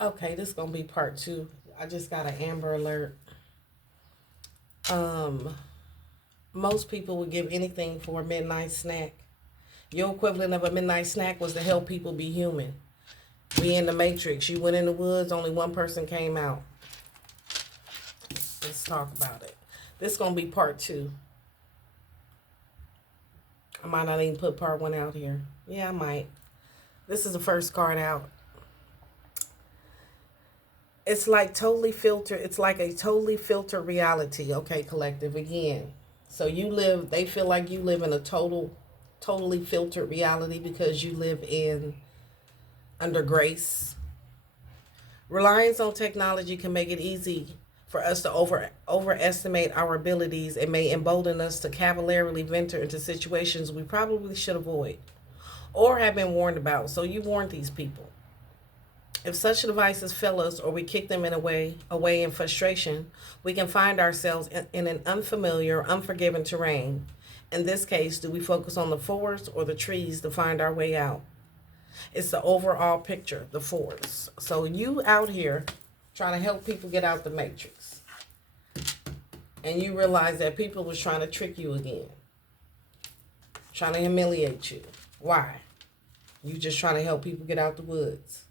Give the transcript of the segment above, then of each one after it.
Okay, this is gonna be part two. I just got an Amber Alert. Um, Most people would give anything for a midnight snack. Your equivalent of a midnight snack was to help people be human. We in the Matrix. You went in the woods, only one person came out. Let's talk about it. This is gonna be part two. I might not even put part one out here. Yeah, I might. This is the first card out. It's like totally filtered. It's like a totally filtered reality. Okay, collective again. So you live. They feel like you live in a totally filtered reality because you live in under grace. Reliance on technology can make it easy for us to overestimate our abilities and may embolden us to cavalierly venture into situations we probably should avoid or have been warned about. So you warned these people. If such devices fail us or we kick them in away in frustration, we can find ourselves in an unfamiliar, unforgiving terrain. In this case, do we focus on the forest or the trees to find our way out? It's the overall picture, the forest. So you out here trying to help people get out the matrix. And you realize that people was trying to trick you again. Trying to humiliate you. Why? You just trying to help people get out the woods.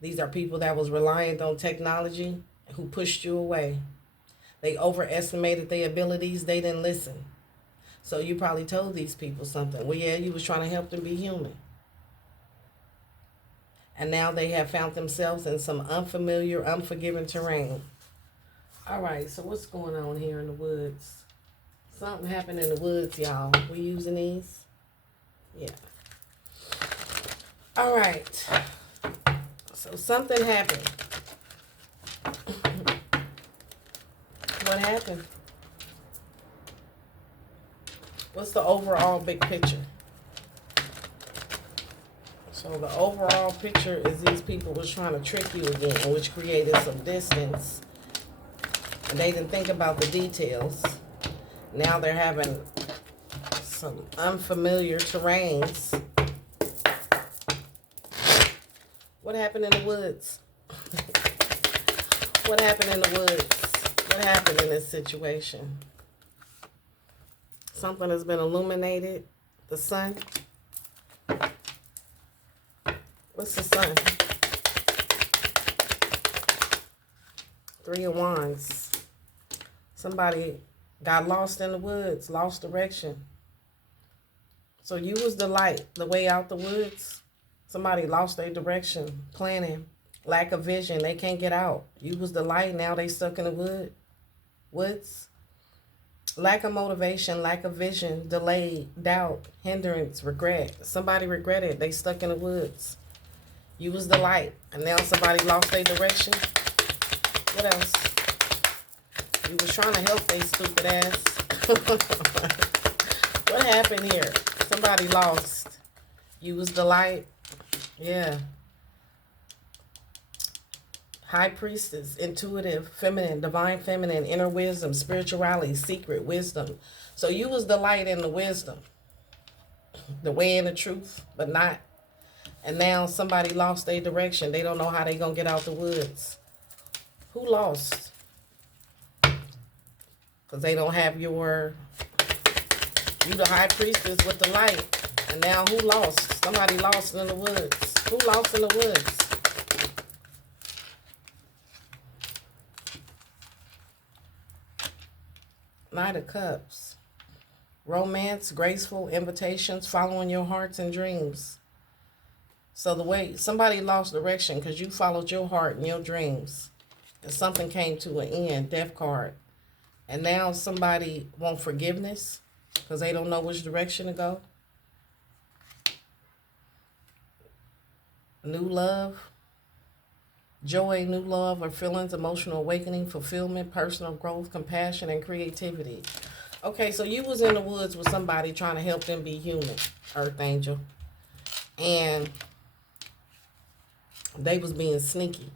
These are people that was reliant on technology who pushed you away. They overestimated their abilities. They didn't listen. So you probably told these people something. Well, yeah, you was trying to help them be human. And now they have found themselves in some unfamiliar, unforgiving terrain. All right, so what's going on here in the woods? Something happened in the woods, y'all. We using these? Yeah. All right. So something happened. What happened? What's the overall big picture? So the overall picture is these people was trying to trick you again, which created some distance. And they didn't think about the details. Now they're having some unfamiliar terrains. What happened in the woods? What happened in the woods? What happened in this situation? Something has been illuminated. The sun. What's the sun? Three of Wands. Somebody got lost in the woods, lost direction. So you was the light, the way out the woods. Somebody lost their direction, planning, lack of vision. They can't get out. You was the light. Now they stuck in the woods. Lack of motivation, lack of vision, delay, doubt, hindrance, regret. Somebody regretted. They stuck in the woods. You was the light. And now somebody lost their direction. What else? You was trying to help they stupid ass. What happened here? Somebody lost. You was the light. Yeah. High priestess, intuitive, feminine, divine feminine, inner wisdom, spirituality, secret wisdom. So you was the light and the wisdom. The way and the truth, but not. And now somebody lost their direction. They don't know how they gonna get out the woods. Who lost? Because they don't have you the high priestess with the light. And now who lost? Somebody lost in the woods. Who lost in the woods? Knight of Cups. Romance, graceful invitations, following your hearts and dreams. So the way somebody lost direction because you followed your heart and your dreams. And something came to an end, death card. And now somebody want forgiveness because they don't know which direction to go. New love, joy, new love or feelings, emotional awakening, fulfillment, personal growth, compassion, and creativity. Okay, so you was in the woods with somebody trying to help them be human, Earth Angel. And they was being sneaky.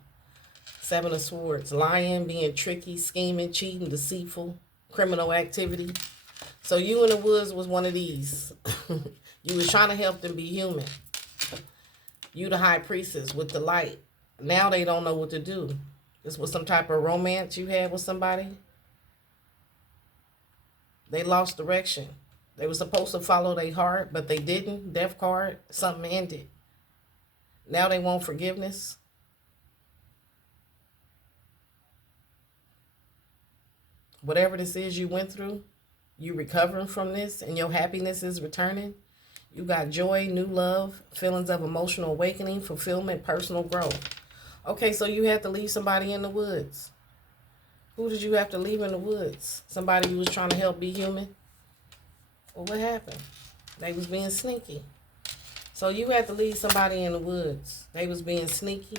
Seven of Swords, lying, being tricky, scheming, cheating, deceitful, criminal activity. So you in the woods was one of these. You was trying to help them be human. You the high priestess with the light. Now they don't know what to do. This was some type of romance you had with somebody. They lost direction. They were supposed to follow their heart, but they didn't. Death card, something ended. Now they want forgiveness. Whatever this is you went through, you recovering from this and your happiness is returning. You got joy, new love, feelings of emotional awakening, fulfillment, personal growth. Okay, so you had to leave somebody in the woods. Who did you have to leave in the woods? Somebody you was trying to help be human? Well, what happened? They was being sneaky. So you had to leave somebody in the woods. They was being sneaky.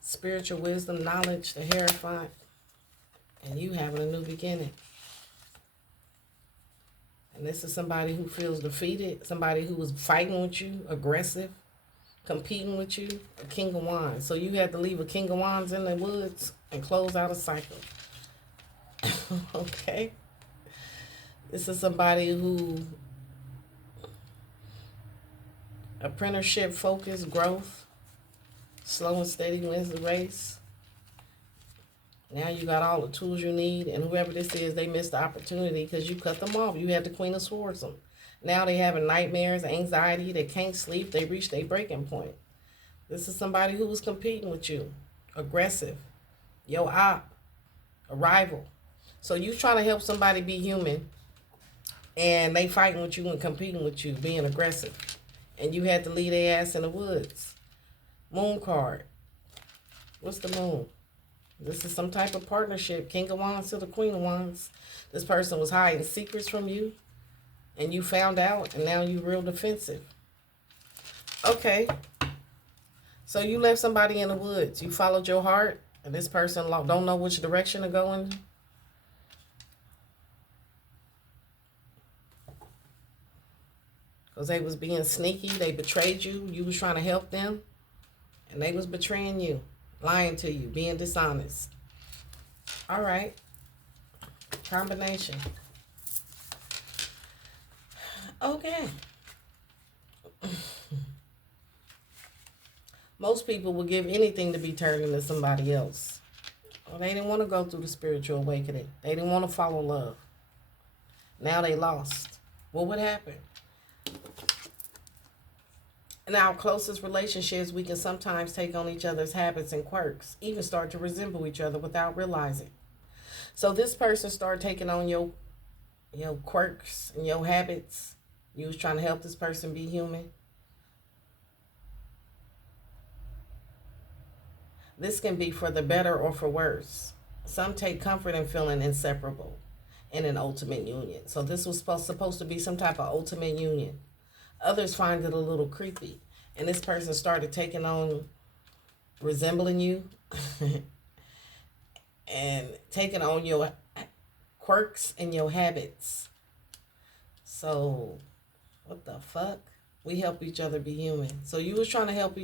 Spiritual wisdom, knowledge, the Hierophant, and you having a new beginning. And this is somebody who feels defeated, somebody who was fighting with you, aggressive, competing with you, a King of Wands. So you had to leave a King of Wands in the woods and close out a cycle. Okay? This is somebody who, apprenticeship, focus, growth, slow and steady wins the race. Now you got all the tools you need, and whoever this is, they missed the opportunity because you cut them off. You had the Queen of Swords them. Now they having nightmares, anxiety, they can't sleep, they reach their breaking point. This is somebody who was competing with you, aggressive, your op, a rival. So you trying to help somebody be human, and they fighting with you and competing with you, being aggressive. And you had to leave their ass in the woods. Moon card. What's the moon? This is some type of partnership. King of Wands to the Queen of Wands. This person was hiding secrets from you, and you found out, and now you real defensive. Okay. So you left somebody in the woods. You followed your heart, and this person don't know which direction to go in. Because they was being sneaky. They betrayed you. You was trying to help them, and they was betraying you. Lying to you, being dishonest. All right. Combination. Okay. Most people would give anything to be turned into somebody else. Well, they didn't want to go through the spiritual awakening. They didn't want to follow love. Now they lost. Well, what happened? In our closest relationships, we can sometimes take on each other's habits and quirks, even start to resemble each other without realizing. So this person started taking on your quirks and your habits. You was trying to help this person be human. This can be for the better or for worse. Some take comfort in feeling inseparable in an ultimate union. So this was supposed to be some type of ultimate union. Others find it a little creepy. And this person started taking on resembling you and taking on your quirks and your habits. So, what the fuck? We help each other be human. So you was trying to help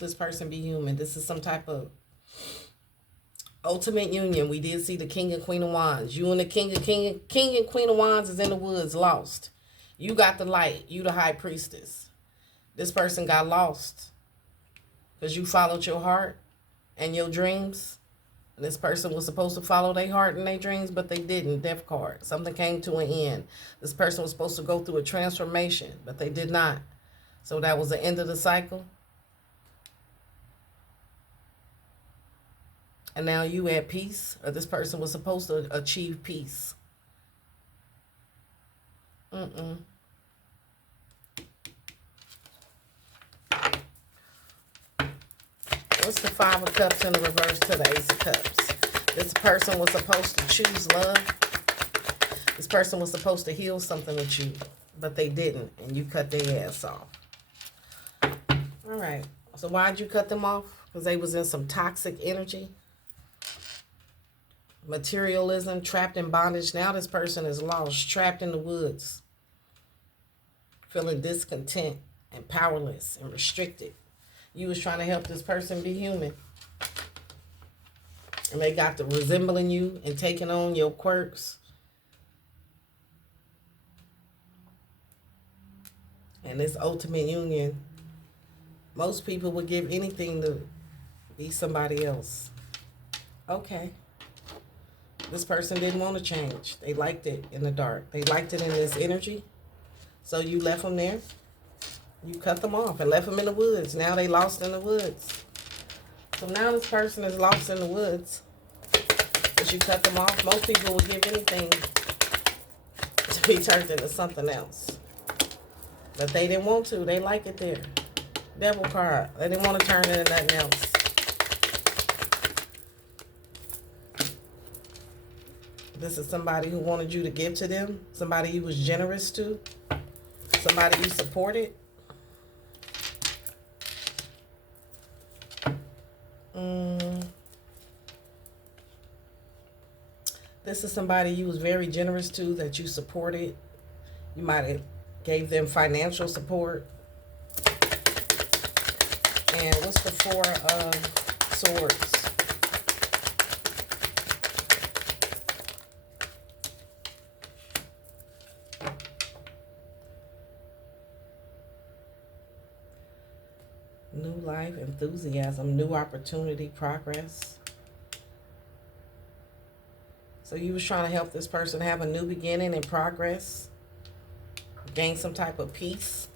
this person be human. This is some type of ultimate union. We did see the King and Queen of Wands. You and the King and Queen of Wands is in the woods, lost. You got the light. You the high priestess. This person got lost because you followed your heart and your dreams. And this person was supposed to follow their heart and their dreams, but they didn't. Death card. Something came to an end. This person was supposed to go through a transformation, but they did not. So that was the end of the cycle. And now you at peace, or this person was supposed to achieve peace. What's the Five of Cups in the reverse to the Ace of Cups? This person was supposed to choose love. This person was supposed to heal something with you, but they didn't, and you cut their ass off. All right. So why'd you cut them off? Because they was in some toxic energy. Materialism, trapped in bondage. Now this person is lost, trapped in the woods, feeling discontent and powerless and restricted. You was trying to help this person be human. And they got to resembling you and taking on your quirks. And this ultimate union Most people would give anything to be somebody else. Okay. This person didn't want to change. They liked it in the dark. They liked it in this energy. So you left them there. You cut them off and left them in the woods. Now they lost in the woods. So now this person is lost in the woods. But you cut them off. Most people would give anything to be turned into something else. But they didn't want to. They like it there. Devil card. They didn't want to turn it into nothing else. This is somebody who wanted you to give to them. Somebody you was generous to. Somebody you supported. This is somebody you was very generous to, that you supported. You might have gave them financial support. And what's the Four of Swords? New life, enthusiasm, new opportunity, progress. So you was trying to help this person have a new beginning and progress. Gain some type of peace.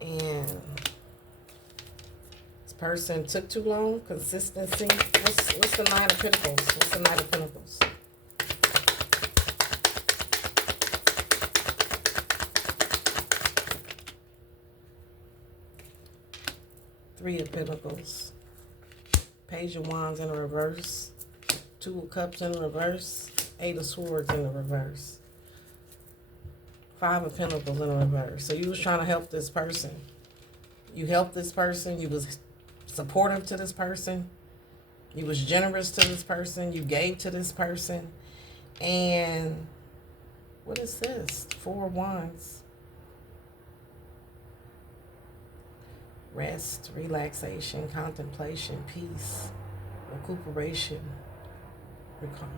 And this person took too long. Consistency. What's the Nine of Pentacles? What's the Knight of Pentacles? Three of Pentacles. Page of Wands in reverse. Two of Cups in reverse. Eight of Swords in the reverse. Five of Pentacles in reverse. So you was trying to help this person. You helped this person. You was supportive to this person. You was generous to this person. You gave to this person. And what is this? Four of Wands. Rest, relaxation, contemplation, peace, recuperation, recall.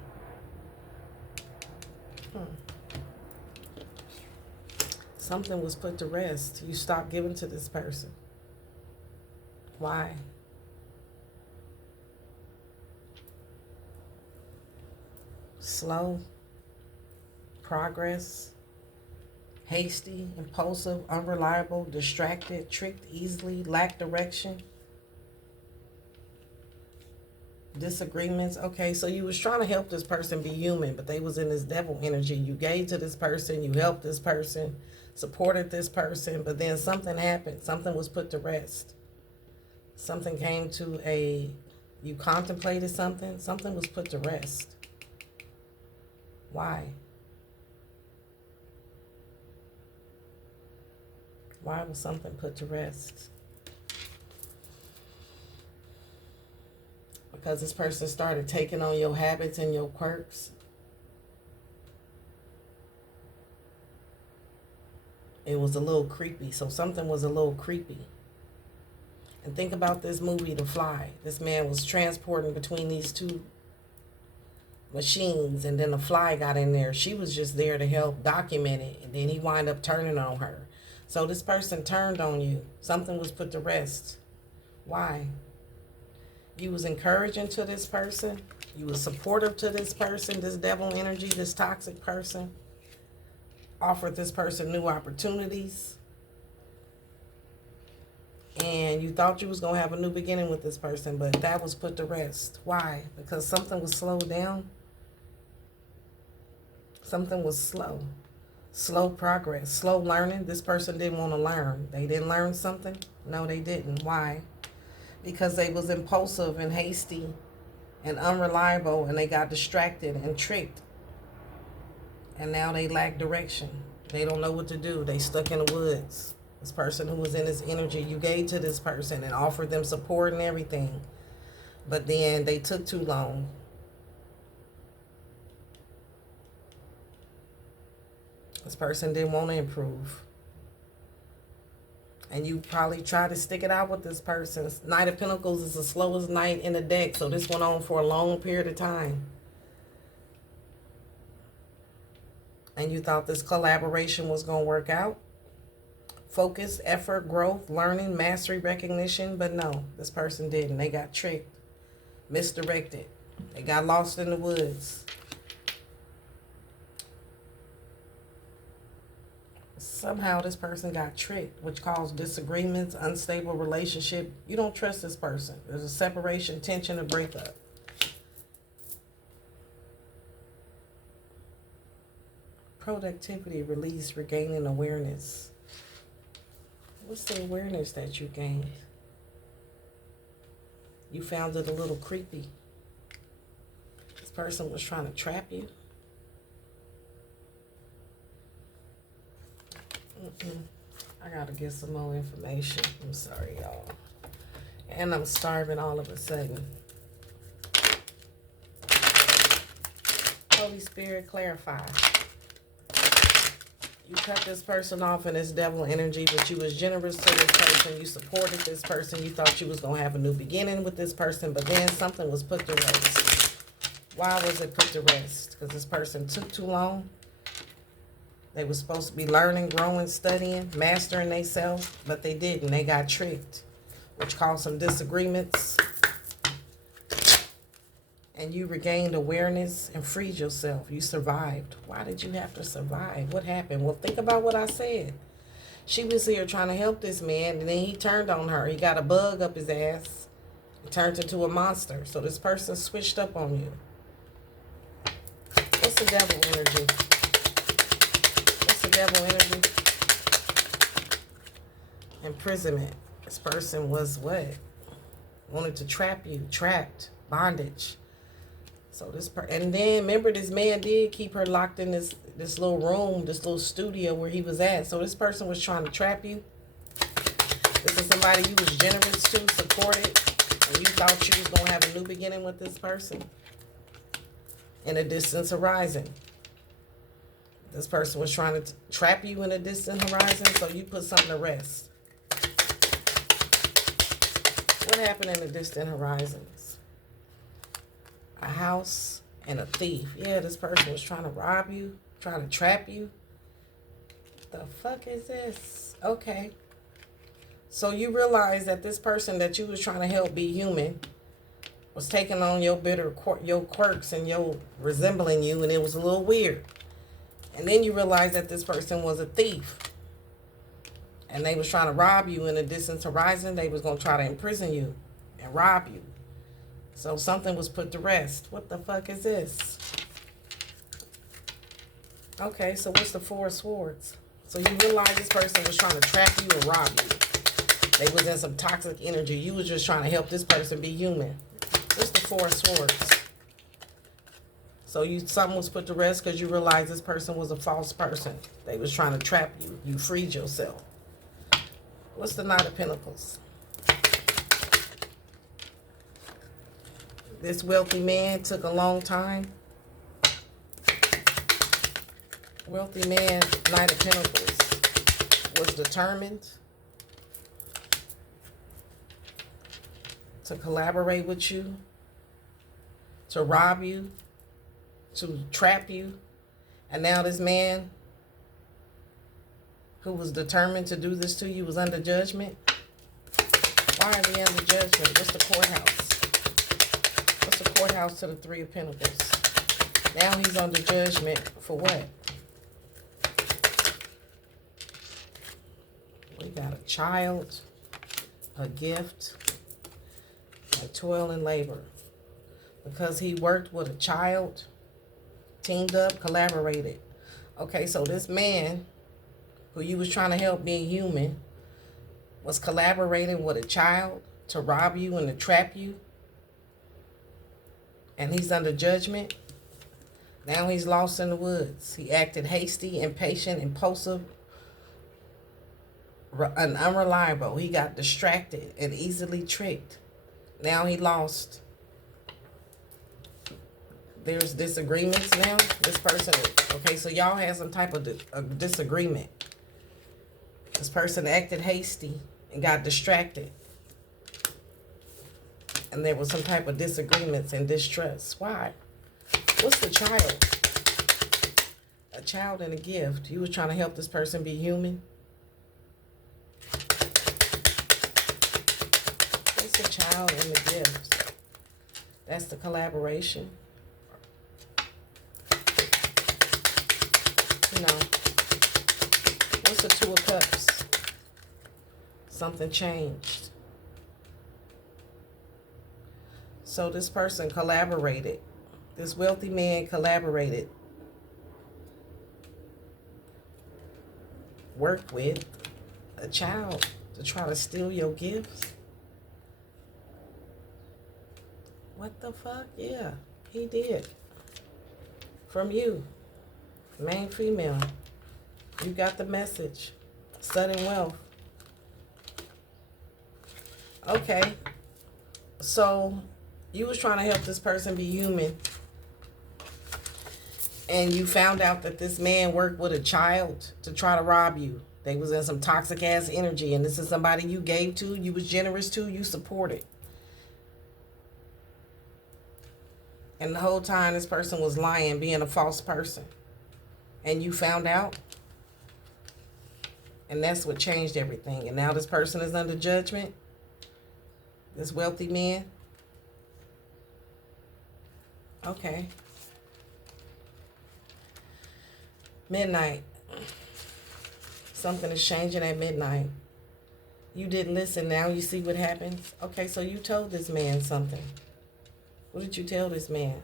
Something was put to rest. You stopped giving to this person. Why? Slow progress. Hasty, impulsive, unreliable, distracted, tricked easily, lack direction, disagreements. Okay, so you was trying to help this person be human, but they was in this devil energy. You gave to this person, you helped this person, supported this person, but then something happened. Something was put to rest. Something came to you contemplated something. Something was put to rest. Why? Why was something put to rest? Because this person started taking on your habits and your quirks. It was a little creepy. So something was a little creepy. And think about this movie, The Fly. This man was transporting between these two machines, and then the fly got in there. She was just there to help document it, and then he wound up turning on her. So this person turned on you. Something was put to rest. Why? You was encouraging to this person. You was supportive to this person, this devil energy, this toxic person. Offered this person new opportunities. And you thought you was going to have a new beginning with this person, but that was put to rest. Why? Because something was slowed down. Something was slow. Slow progress, slow learning. This person didn't want to learn. They didn't learn something? No, they didn't. Why? Because they was impulsive and hasty and unreliable, and they got distracted and tricked. And now they lack direction. They don't know what to do. They stuck in the woods. This person who was in this energy, you gave to this person and offered them support and everything. But then they took too long. This person didn't want to improve. And you probably tried to stick it out with this person. Knight of Pentacles is the slowest knight in the deck. So this went on for a long period of time. And you thought this collaboration was going to work out. Focus, effort, growth, learning, mastery, recognition. But no, this person didn't. They got tricked, misdirected. They got lost in the woods. Somehow this person got tricked, which caused disagreements, unstable relationship. You don't trust this person. There's a separation, tension, a breakup. Productivity, release, regaining awareness. What's the awareness that you gained? You found it a little creepy. This person was trying to trap you. I gotta get some more information. I'm sorry, y'all. And I'm starving all of a sudden. Holy Spirit, clarify. You cut this person off in this devil energy, but you was generous to this person. You supported this person. You thought you was going to have a new beginning with this person, but then something was put to rest. Why was it put to rest? Because this person took too long. They were supposed to be learning, growing, studying, mastering themselves, but they didn't. They got tricked, which caused some disagreements. And you regained awareness and freed yourself. You survived. Why did you have to survive? What happened? Well, think about what I said. She was here trying to help this man, and then he turned on her. He got a bug up his ass. He turned into a monster. So this person switched up on you. What's the devil energy? What's the devil energy? Imprisonment. This person was what? Wanted to trap you. Trapped. Bondage. So and then remember, this man did keep her locked in this little room, this little studio where he was at. So this person was trying to trap you. This is somebody you was generous to, supported, and you thought you was gonna have a new beginning with this person. In a distant horizon. This person was trying to trap you in a distant horizon, so you put something to rest. What happened in the distant horizons? A house and a thief. Yeah, this person was trying to rob you, trying to trap you. The fuck is this? Okay. So you realize that this person that you was trying to help be human was taking on your your quirks and your resembling you, and it was a little weird. And then you realize that this person was a thief. And they was trying to rob you in a distant horizon. They was going to try to imprison you and rob you. So something was put to rest. What the fuck is this? Okay, so what's the Four of Swords? So you realize this person was trying to trap you and rob you. They was in some toxic energy. You was just trying to help this person be human. What's the Four of Swords? So something was put to rest because you realized this person was a false person. They was trying to trap you. You freed yourself. What's the Knight of Pentacles? This wealthy man took a long time. Wealthy man, Knight of Pentacles, was determined to collaborate with you, to rob you, to trap you. And now this man who was determined to do this to you was under judgment. Why are we under judgment? What's the courthouse? What's the courthouse to the Three of Pentacles? Now he's under judgment for what? We got a child, a gift, a toil and labor. Because he worked with a child, teamed up, collaborated. Okay, so this man who you was trying to help being human was collaborating with a child to rob you and to trap you. And he's under judgment. Now he's lost in the woods. He acted hasty, impatient, impulsive, and unreliable. He got distracted and easily tricked. Now he lost. There's disagreements now. This person, okay, so y'all had some type of disagreement. This person acted hasty and got distracted. And there was some type of disagreements and distrust. Why? What's the child? A child and a gift. You was trying to help this person be human. It's a child and the gift. That's the collaboration. You know, what's the Two of Cups? Something changed. So this person collaborated. This wealthy man collaborated. Worked with a child to try to steal your gifts. What the fuck? Yeah, he did. From you. Man, female. You got the message. Sudden wealth. Okay. So you was trying to help this person be human. And you found out that this man worked with a child to try to rob you. They was in some toxic ass energy. And this is somebody you gave to, you was generous to, you supported. And the whole time this person was lying, being a false person. And you found out. And that's what changed everything. And now this person is under judgment. This wealthy man. Okay. Midnight. Something is changing at midnight. You didn't listen. Now you see what happens. Okay, so you told this man something. What did you tell this man?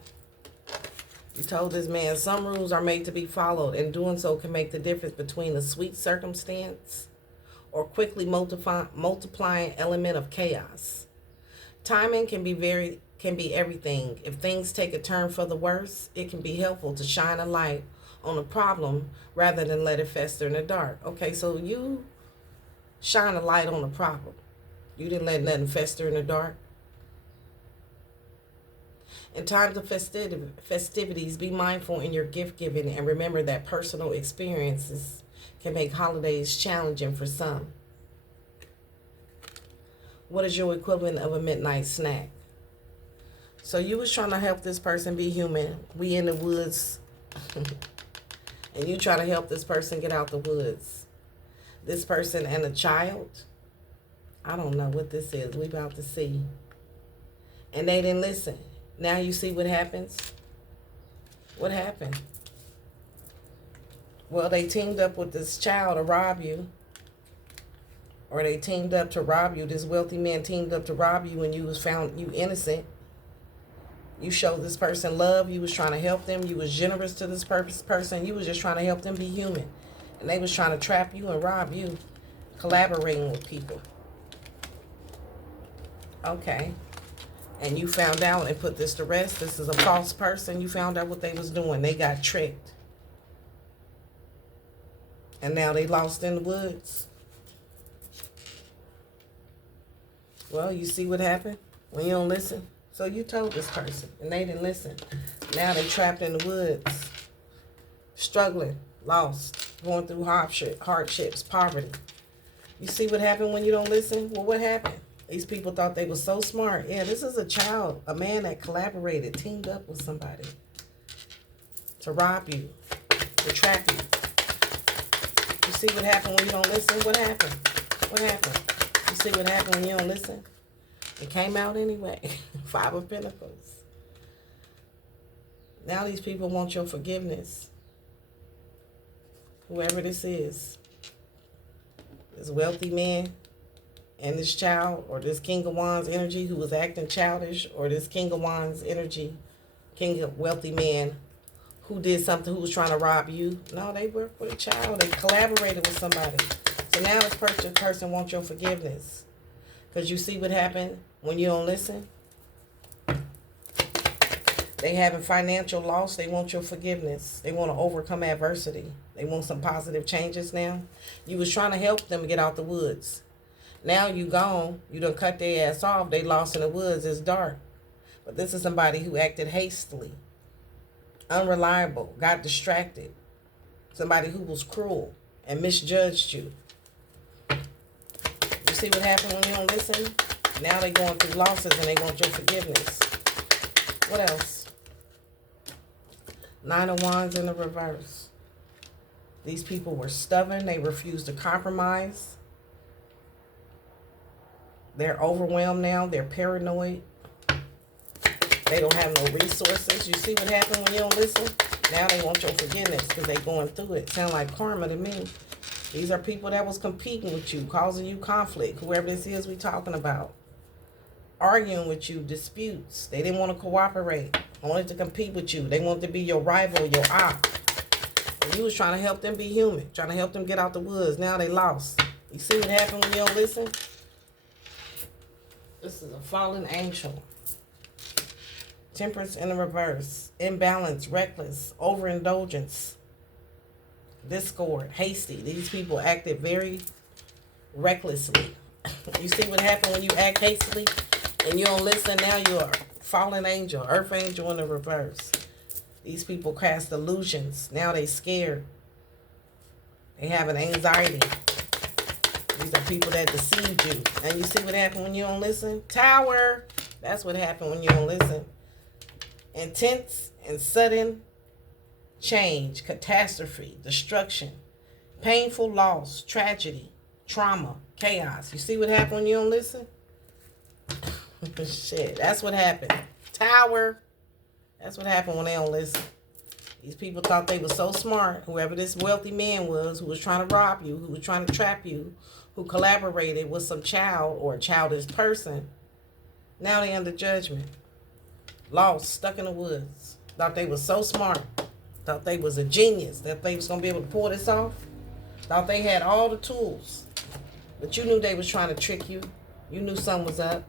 You told this man some rules are made to be followed, and doing so can make the difference between a sweet circumstance or quickly multiplying element of chaos. Timing can be everything. If things take a turn for the worse, it can be helpful to shine a light on a problem rather than let it fester in the dark. Okay, so you shine a light on the problem. You didn't let nothing fester in the dark. In times of festivities, be mindful in your gift giving and remember that personal experiences can make holidays challenging for some. What is your equivalent of a midnight snack? So you was trying to help this person be human. We in the woods. And you try to help this person get out the woods. This person and a child. I don't know what this is. We about to see. And they didn't listen. Now you see what happens? What happened? Well, they teamed up with this child to rob you. Or they teamed up to rob you. This wealthy man teamed up to rob you when you was found you innocent. You showed this person love. You was trying to help them. You was generous to this person. You was just trying to help them be human. And they was trying to trap you and rob you. Collaborating with people. Okay. And you found out and put this to rest. This is a false person. You found out what they was doing. They got tricked. And now they lost in the woods. Well, you see what happened when you don't listen? So you told this person and they didn't listen. Now they trapped in the woods. Struggling, lost, going through hardships, poverty. You see what happened when you don't listen? Well, what happened? These people thought they were so smart. Yeah, this is a child, a man that collaborated, teamed up with somebody to rob you, to trap you. You see what happened when you don't listen? What happened? What happened? You see what happened when you don't listen? It came out anyway. 5 of Pentacles. Now these people want your forgiveness. Whoever this is. This wealthy man. And this child, or this King of Wands energy who was acting childish, or this King of Wands energy, King of wealthy man who did something, who was trying to rob you. No, they worked with a child. They collaborated with somebody. So now this person wants your forgiveness. Because you see what happened when you don't listen? They having financial loss. They want your forgiveness. They want to overcome adversity. They want some positive changes now. You was trying to help them get out the woods. Now you gone. You done cut their ass off. They lost in the woods. It's dark. But this is somebody who acted hastily, unreliable, got distracted. Somebody who was cruel and misjudged you. You see what happened when you don't listen? Now they going through losses and they want your forgiveness. What else? 9 of Wands in the reverse. These people were stubborn. They refused to compromise. They're overwhelmed now. They're paranoid. They don't have no resources. You see what happened when you don't listen? Now they want your forgiveness because they're going through it. Sound like karma to me. These are people that was competing with you, causing you conflict, whoever this is we talking about. Arguing with you, disputes. They didn't want to cooperate. Wanted to compete with you. They wanted to be your rival, your op. And you was trying to help them be human, trying to help them get out the woods. Now they lost. You see what happened when you don't listen? This is a fallen angel. Temperance in the reverse. Imbalance, reckless, overindulgence, discord, hasty. These people acted very recklessly. You see what happened when you act hastily and you don't listen? Now you're a fallen angel, earth angel in the reverse. These people cast illusions. Now they scared. They have an anxiety. These are people that deceived you. And you see what happened when you don't listen? Tower. That's what happened when you don't listen. Intense and sudden change, catastrophe, destruction, painful loss, tragedy, trauma, chaos. You see what happened when you don't listen? Shit, that's what happened. Tower. That's what happened when they don't listen. These people thought they were so smart. Whoever this wealthy man was who was trying to rob you, who was trying to trap you, who collaborated with some child or a childish person, now they under judgment. Lost, stuck in the woods. Thought they was so smart. Thought they was a genius. That they was going to be able to pull this off. Thought they had all the tools. But you knew they was trying to trick you. You knew something was up.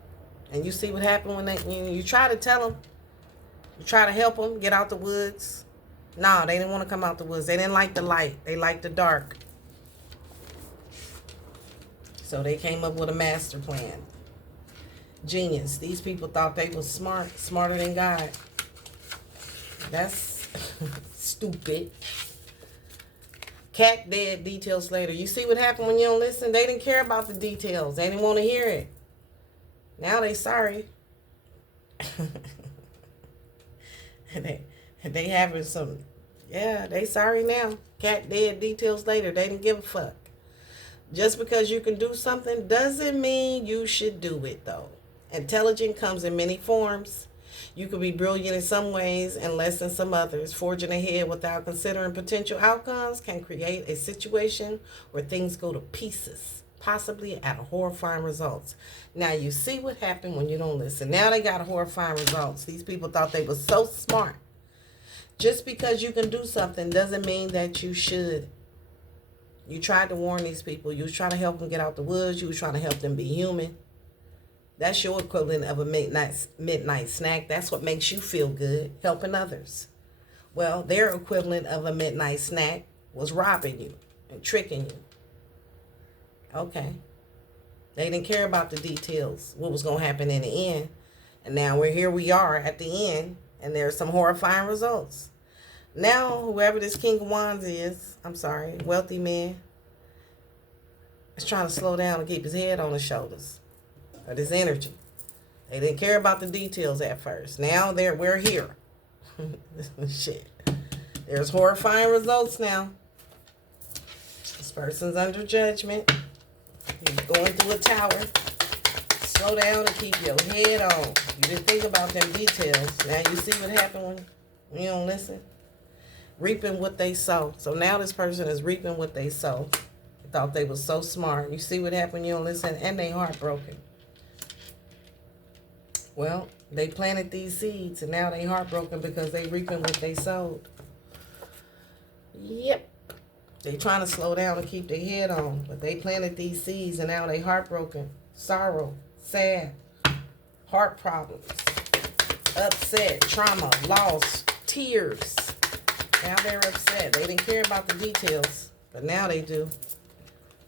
And you see what happened when you try to tell them. You try to help them get out the woods. No, they didn't want to come out the woods. They didn't like the light. They liked the dark. So they came up with a master plan. Genius. These people thought they was smart, smarter than God. That's stupid. Cat dead, details later. You see what happened when you don't listen? They didn't care about the details. They didn't want to hear it. Now they sorry. they having some, yeah, they sorry now. Cat dead, details later. They didn't give a fuck. Just because you can do something doesn't mean you should do it, though. Intelligence comes in many forms. You could be brilliant in some ways and less in some others. Forging ahead without considering potential outcomes can create a situation where things go to pieces, possibly at horrifying results. Now, you see what happened when you don't listen. Now they got horrifying results. These people thought they were so smart. Just because you can do something doesn't mean that you should. You tried to warn these people. You was trying to help them get out the woods. You was trying to help them be human. That's your equivalent of a midnight snack. That's what makes you feel good, helping others. Well, their equivalent of a midnight snack was robbing you and tricking you. Okay. They didn't care about the details, what was going to happen in the end. And now we are at the end, and there's some horrifying results. Now, whoever this King of Wands is, wealthy man, is trying to slow down and keep his head on his shoulders. Or this energy. They didn't care about the details at first. Now we're here. Shit. There's horrifying results now. This person's under judgment. He's going through a tower. Slow down and keep your head on. You didn't think about them details. Now you see what happened when you don't listen? Reaping what they sow. So now this person is reaping what they sow. They thought they were so smart. You see what happened when you don't listen? And they heartbroken. Well, they planted these seeds and now they heartbroken because they reaping what they sowed. Yep. They trying to slow down and keep their head on. But they planted these seeds and now they heartbroken. Sorrow, sad, heart problems, upset, trauma, loss, tears. Now they're upset. They didn't care about the details. But now they do.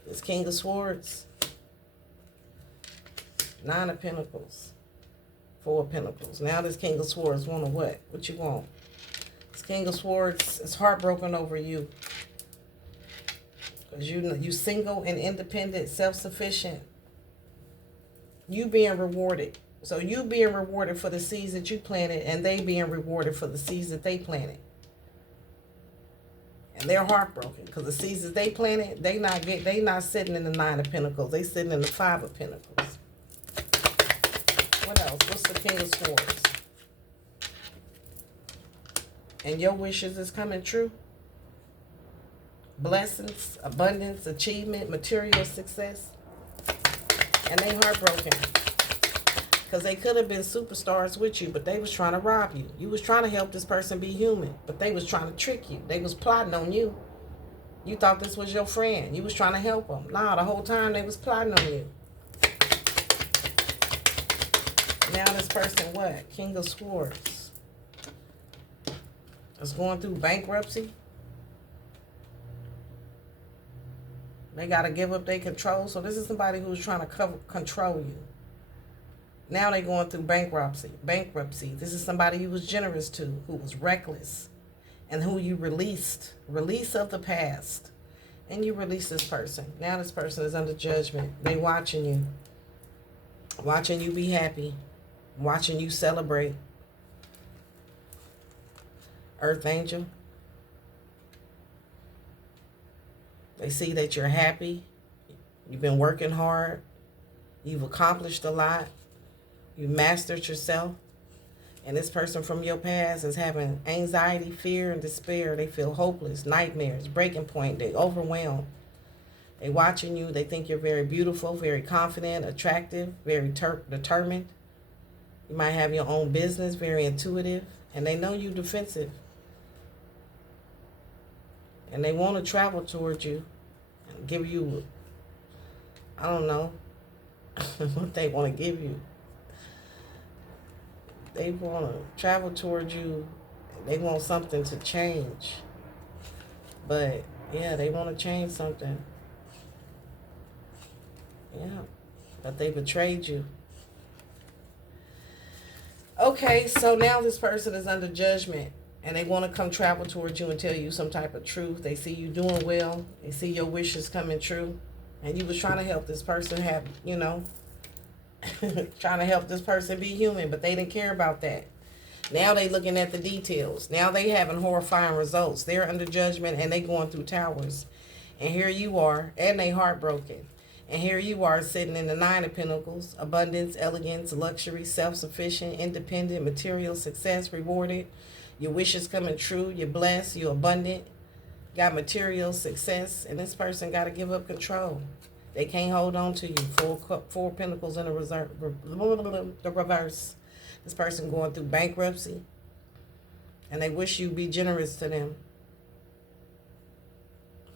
This King of Swords. 9 of Pentacles. 4 of Pentacles. Now this King of Swords want to what? What you want? This King of Swords is heartbroken over you. Because you single and independent, self-sufficient. You being rewarded. So you being rewarded for the seeds that you planted and they being rewarded for the seeds that they planted. And they're heartbroken because the seeds that they planted, they not sitting in the Nine of Pentacles. They sitting in the Five of Pentacles. What else? What's the King of Swords? And your wishes is coming true. Blessings, abundance, achievement, material success. And they heartbroken. Because they could have been superstars with you, but they was trying to rob you. You was trying to help this person be human, but they was trying to trick you. They was plotting on you. You thought this was your friend. You was trying to help them. Nah, the whole time they was plotting on you. Now this person, what? King of Swords. Is going through bankruptcy. They got to give up their control. So this is somebody who's trying to control you. Now they're going through bankruptcy. This is somebody you was generous to, who was reckless, and who you released. Release of the past. And you release this person. Now this person is under judgment. They watching you. Watching you be happy. Watching you celebrate. Earth Angel. They see that you're happy. You've been working hard. You've accomplished a lot. You mastered yourself. And this person from your past is having anxiety, fear, and despair. They feel hopeless, nightmares, breaking point. They overwhelmed. They watching you. They think you're very beautiful, very confident, attractive, very determined. You might have your own business, very intuitive. And they know you defensive. And they want to travel towards you and give you, I don't know, what they want to give you. They want to travel towards you. They want something to change. But, yeah, they want to change something. Yeah. But they betrayed you. Okay, so now this person is under judgment. And they want to come travel towards you and tell you some type of truth. They see you doing well. They see your wishes coming true. And you was trying to help this person have, you know, trying to help this person be human, but they didn't care about that. Now they looking at the details. Now they having horrifying results. They're under judgment and they going through towers. And here you are, and they heartbroken. And here you are sitting in the Nine of Pentacles. Abundance, elegance, luxury, self-sufficient, independent, material, success, rewarded. Your wishes coming true. You're blessed. You're abundant. Got material success. And this person got to give up control. They can't hold on to you. Four Pentacles in the reverse. This person going through bankruptcy. And they wish you be generous to them.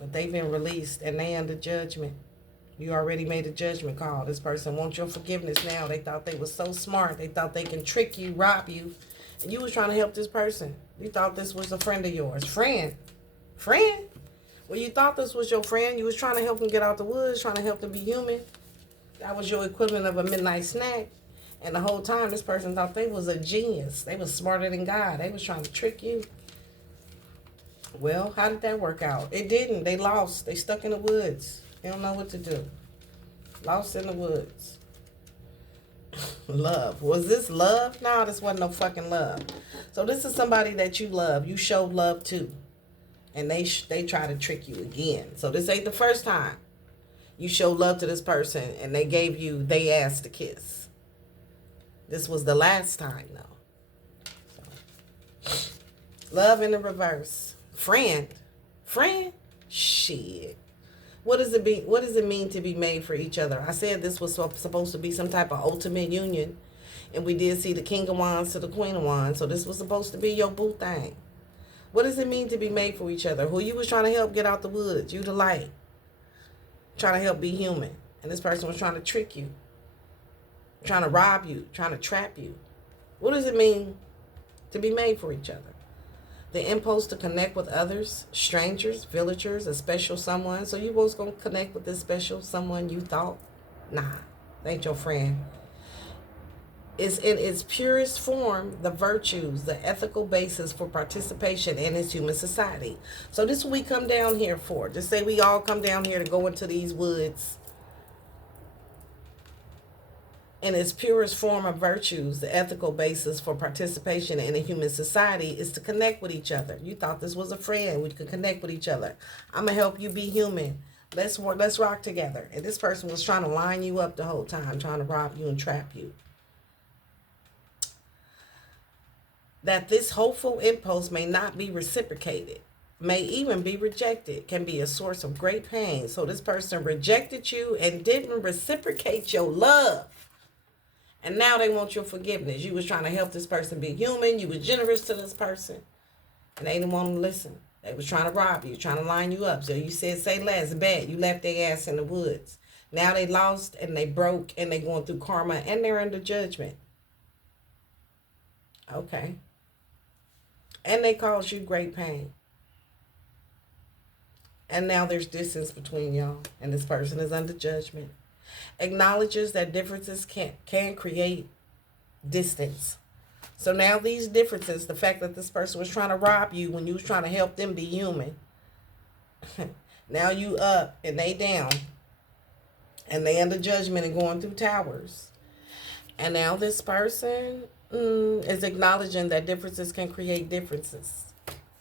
But they've been released and they under judgment. You already made a judgment call. This person wants your forgiveness now. They thought they was so smart. They thought they can trick you, rob you. And you was trying to help this person. You thought this was a friend of yours. Friend? Well, you thought this was your friend. You was trying to help them get out the woods, trying to help them be human. That was your equivalent of a midnight snack. And the whole time, this person thought they was a genius. They was smarter than God. They was trying to trick you. Well, how did that work out? It didn't. They lost. They stuck in the woods. They don't know what to do. Lost in the woods. Love. Was this love? No, this wasn't no fucking love. So this is somebody that you love. You showed love to. And they try to trick you again. So this ain't the first time you show love to this person and they gave you they ass to kiss. This was the last time, though. So. Love in the reverse. Friend. Shit. What does it mean to be made for each other? I said this was supposed to be some type of ultimate union. And we did see the King of Wands to the Queen of Wands. So this was supposed to be your boo thing. What does it mean to be made for each other? Who you was trying to help get out the woods. You the light. Trying to help be human. And this person was trying to trick you. Trying to rob you. Trying to trap you. What does it mean to be made for each other? The impulse to connect with others, strangers, villagers, a special someone. So you was going to connect with this special someone you thought? Nah, they ain't your friend. Is in its purest form the virtues, the ethical basis for participation in its human society. So this is what we come down here for. Just say we all come down here to go into these woods In its purest form of virtues, the ethical basis for participation in a human society is to connect with each other. You thought this was a friend. We could connect with each other. I'm going to help you be human. Let's work, let's rock together. And this person was trying to line you up the whole time, trying to rob you and trap you. That this hopeful impulse may not be reciprocated, may even be rejected, can be a source of great pain. So this person rejected you and didn't reciprocate your love. And now they want your forgiveness. You was trying to help this person be human. You was generous to this person. And they didn't want to listen. They was trying to rob you, trying to line you up. So you said, say less, bet. You left their ass in the woods. Now they lost and they broke and they going through karma and they're under judgment. Okay. And they caused you great pain. And now there's distance between y'all. And this person is under judgment. Acknowledges that differences can create distance. So now these differences, the fact that this person was trying to rob you when you was trying to help them be human. Now you up and they down. And they under judgment and going through towers. And now this person is acknowledging that differences can create differences.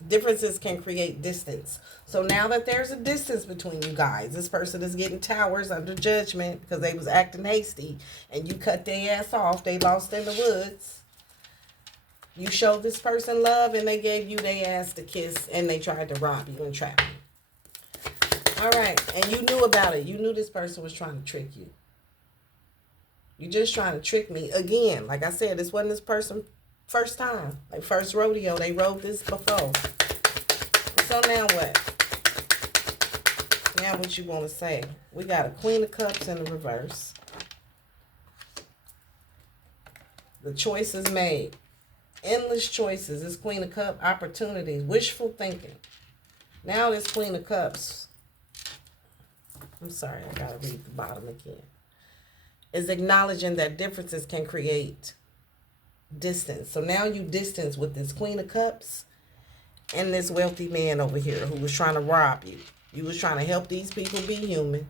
Differences can create distance. So now that there's a distance between you guys, this person is getting towers under judgment because they was acting hasty and you cut their ass off. They lost in the woods. You showed this person love and they gave you their ass to kiss and they tried to rob you and trap you. All right. And you knew about it. You knew this person was trying to trick you. You're just trying to trick me again. Like I said, this wasn't this person first time. Like first rodeo. They rode this before. So now what? Now what you want to say? We got a Queen of Cups in the reverse. The choice is made. Endless choices. This Queen of Cups, opportunities, wishful thinking. Now this Queen of Cups. I'm sorry, I got to read the bottom again. Is acknowledging that differences can create distance. So now you distance with this Queen of Cups and this wealthy man over here who was trying to rob you. You was trying to help these people be human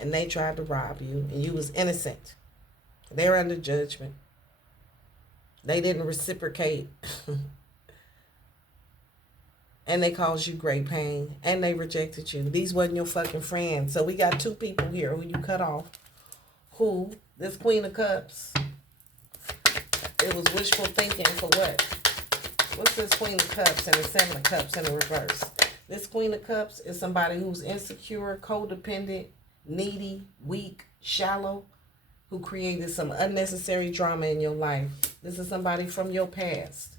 and they tried to rob you and you was innocent. They're under judgment. They didn't reciprocate. And they caused you great pain and they rejected you. These wasn't your fucking friends. So we got two people here who you cut off. Who, this Queen of Cups, it was wishful thinking for what? What's this Queen of Cups and the Seven of Cups in the reverse? This Queen of Cups is somebody who's insecure, codependent, needy, weak, shallow, who created some unnecessary drama in your life. This is somebody from your past.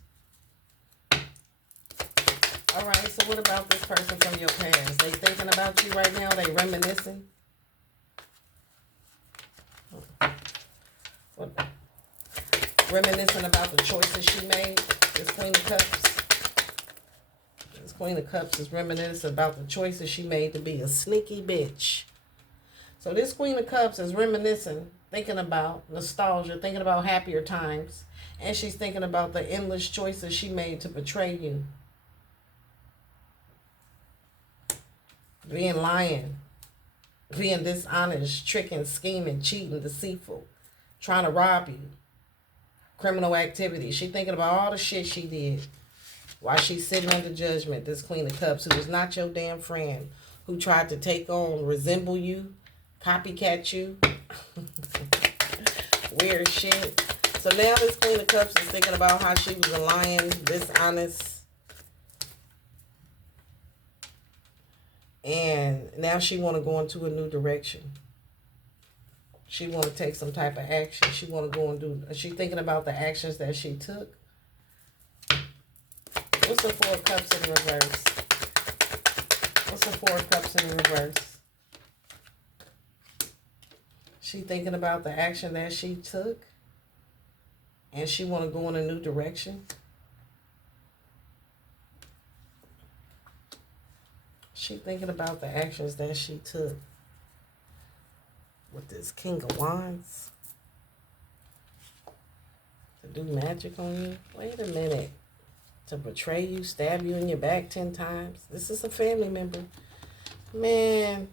All right, so what about this person from your past? They thinking about you right now? They reminiscing? What? Reminiscing about the choices she made? This Queen of Cups. This Queen of Cups is reminiscing about the choices she made to be a sneaky bitch. So this Queen of Cups is reminiscing, thinking about nostalgia, thinking about happier times. And she's thinking about the endless choices she made to betray you. Being lying. Being dishonest, tricking, scheming, cheating, deceitful. Trying to rob you. Criminal activity. She thinking about all the shit she did while she's sitting under judgment. This Queen of Cups, who is not your damn friend, who tried to take on, resemble you, copycat you, weird shit. So now this Queen of Cups is thinking about how she was a lying, dishonest, and now she want to go into a new direction. She want to take some type of action. She want to go and do... Is she thinking about the actions that she took? What's the Four of Cups in reverse? What's the Four of Cups in reverse? She thinking about the action that she took? And she want to go in a new direction? She thinking about the actions that she took. With this King of Wands. To do magic on you. Wait a minute. To betray you, stab you in your back 10 times. This is a family member. Man.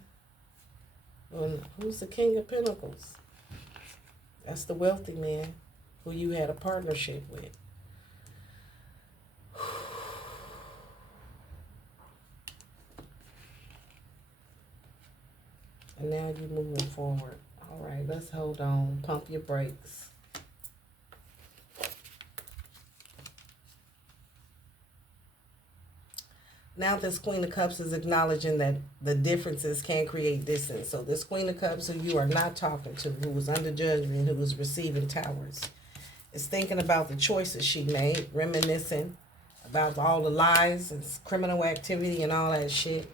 Who's the King of Pentacles? That's the wealthy man who you had a partnership with. And now you're moving forward. All right, let's hold on. Pump your brakes. Now this Queen of Cups is acknowledging that the differences can create distance. So this Queen of Cups who you are not talking to, who was under judgment, who was receiving towers, is thinking about the choices she made, reminiscing about all the lies and criminal activity and all that shit.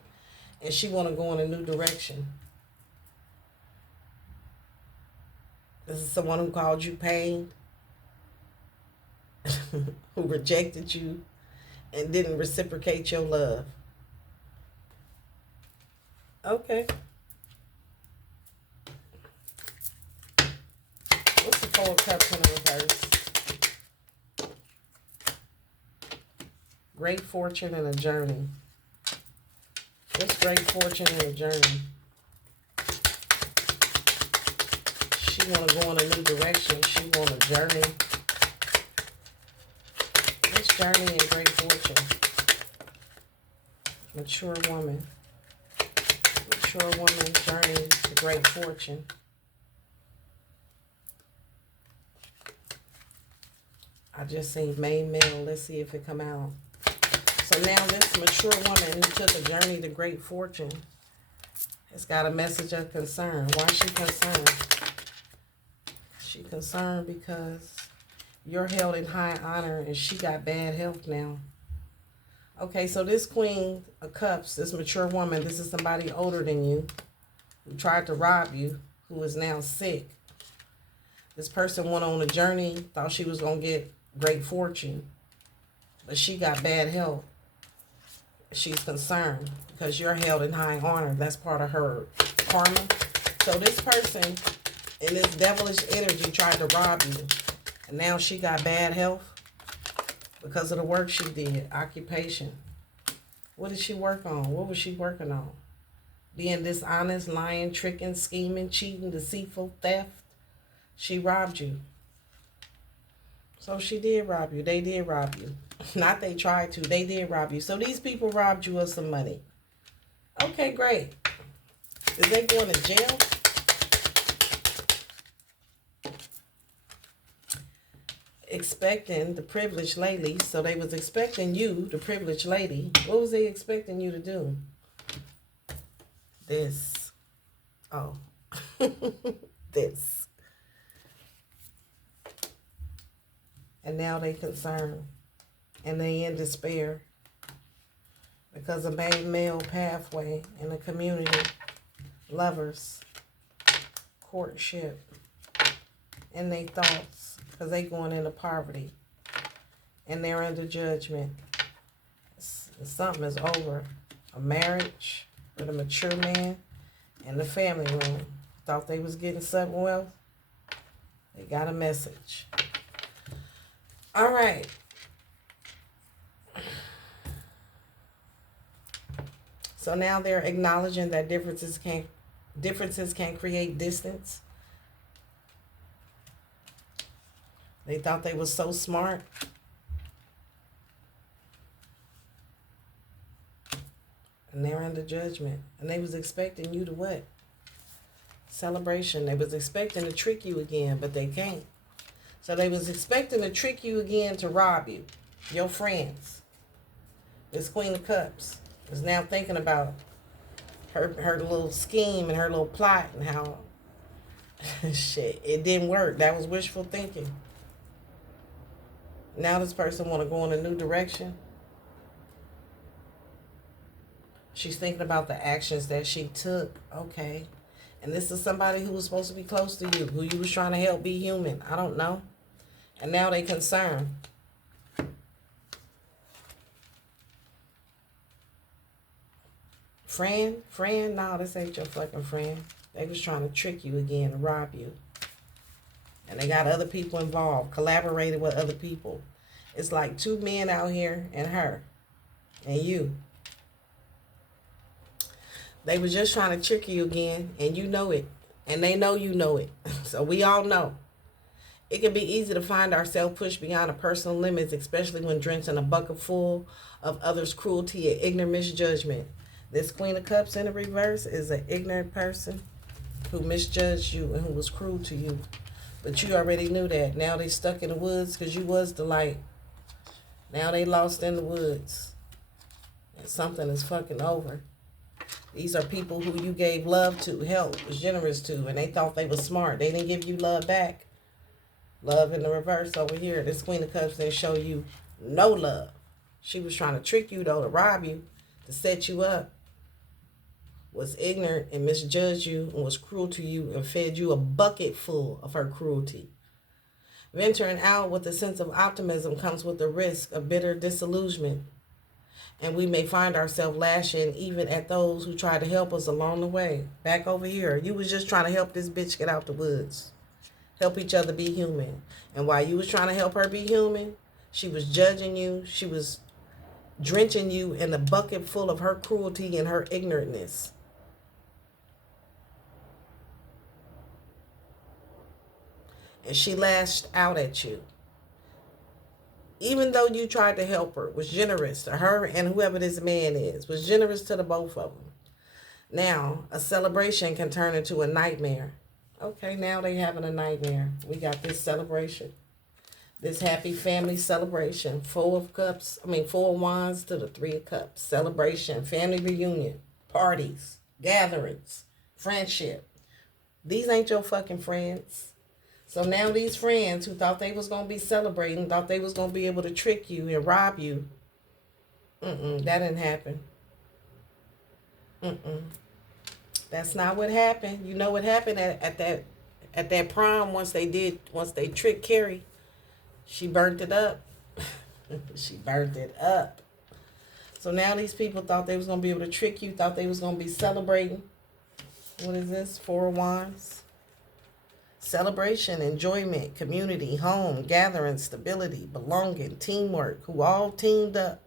And she want to go in a new direction. This is someone who called you pain, who rejected you, and didn't reciprocate your love. Okay. What's the Four of Cups in the reverse? Great fortune and a journey. What's great fortune and a journey? She want to go in a new direction. She want a journey. What's journey and great fortune? Mature woman. Mature woman, journey to great fortune. I just seen main male. Let's see if it come out. So now this mature woman who took a journey to great fortune has got a message of concern. Why is she concerned? She concerned because you're held in high honor and she got bad health now. Okay, so this Queen of Cups, this mature woman, this is somebody older than you who tried to rob you, who is now sick. This person went on a journey, thought she was going to get great fortune, but she got bad health. She's concerned because you're held in high honor. That's part of her karma. So this person in this devilish energy tried to rob you, and now she got bad health because of the work she did. Occupation. What did she work on? What was she working on? Being dishonest, lying, tricking, scheming, cheating, deceitful, theft. She robbed you. So she did rob you. They did rob you. Not they tried to. They did rob you. So these people robbed you of some money. Okay, great. Is they going to jail? Expecting the privileged lady. So they was expecting you, the privileged lady. What was they expecting you to do? This. Oh. This. And now they concerned. And they in despair. Because of main male pathway in the community. Lovers. Courtship. And they thoughts. Because they going into poverty. And they're under judgment. Something is over. A marriage with a mature man in the family room. Thought they was getting something wealth. They got a message. All right. So now they're acknowledging that differences can create distance. They thought they were so smart. And they're under judgment. And they was expecting you to what? Celebration. They was expecting to trick you again, but they can't. So they was expecting to trick you again to rob you. Your friends. This Queen of Cups is now thinking about her little scheme and her little plot and how shit, it didn't work. That was wishful thinking. Now this person want to go in a new direction. She's thinking about the actions that she took. Okay. And this is somebody who was supposed to be close to you, who you was trying to help be human. I don't know. And now they concerned. Friend? No, this ain't your fucking friend. They was trying to trick you again and rob you. And they got other people involved, collaborated with other people. It's like two men out here and her and you. They was just trying to trick you again, and you know it. And they know you know it. So we all know. It can be easy to find ourselves pushed beyond our personal limits, especially when drenched in a bucket full of others' cruelty and ignorant misjudgment. This Queen of Cups in the reverse is an ignorant person who misjudged you and who was cruel to you. But you already knew that. Now they stuck in the woods because you was the light. Now they lost in the woods. And something is fucking over. These are people who you gave love to, help, was generous to, and they thought they were smart. They didn't give you love back. Love in the reverse over here. This Queen of Cups didn't show you no love. She was trying to trick you, though, to rob you, to set you up. Was ignorant and misjudged you and was cruel to you and fed you a bucket full of her cruelty. Venturing out with a sense of optimism comes with the risk of bitter disillusionment. And we may find ourselves lashing even at those who try to help us along the way. Back over here, you was just trying to help this bitch get out the woods. Help each other be human. And while you was trying to help her be human, she was judging you. She was drenching you in a bucket full of her cruelty and her ignorantness. And she lashed out at you. Even though you tried to help her, was generous to her and whoever this man is, was generous to the both of them. Now, a celebration can turn into a nightmare. Okay, now they having a nightmare. We got this celebration. This happy family celebration. Four of wands to the 3 of cups. Celebration, family reunion, parties, gatherings, friendship. These ain't your fucking friends. So now these friends who thought they was going to be celebrating, thought they was going to be able to trick you and rob you. That didn't happen. That's not what happened. You know what happened at that prom once they tricked Carrie. She burnt it up. She burnt it up. So now these people thought they was going to be able to trick you, thought they was going to be celebrating. What is this? 4 of wands. Celebration, enjoyment, community, home, gathering, stability, belonging, teamwork, who all teamed up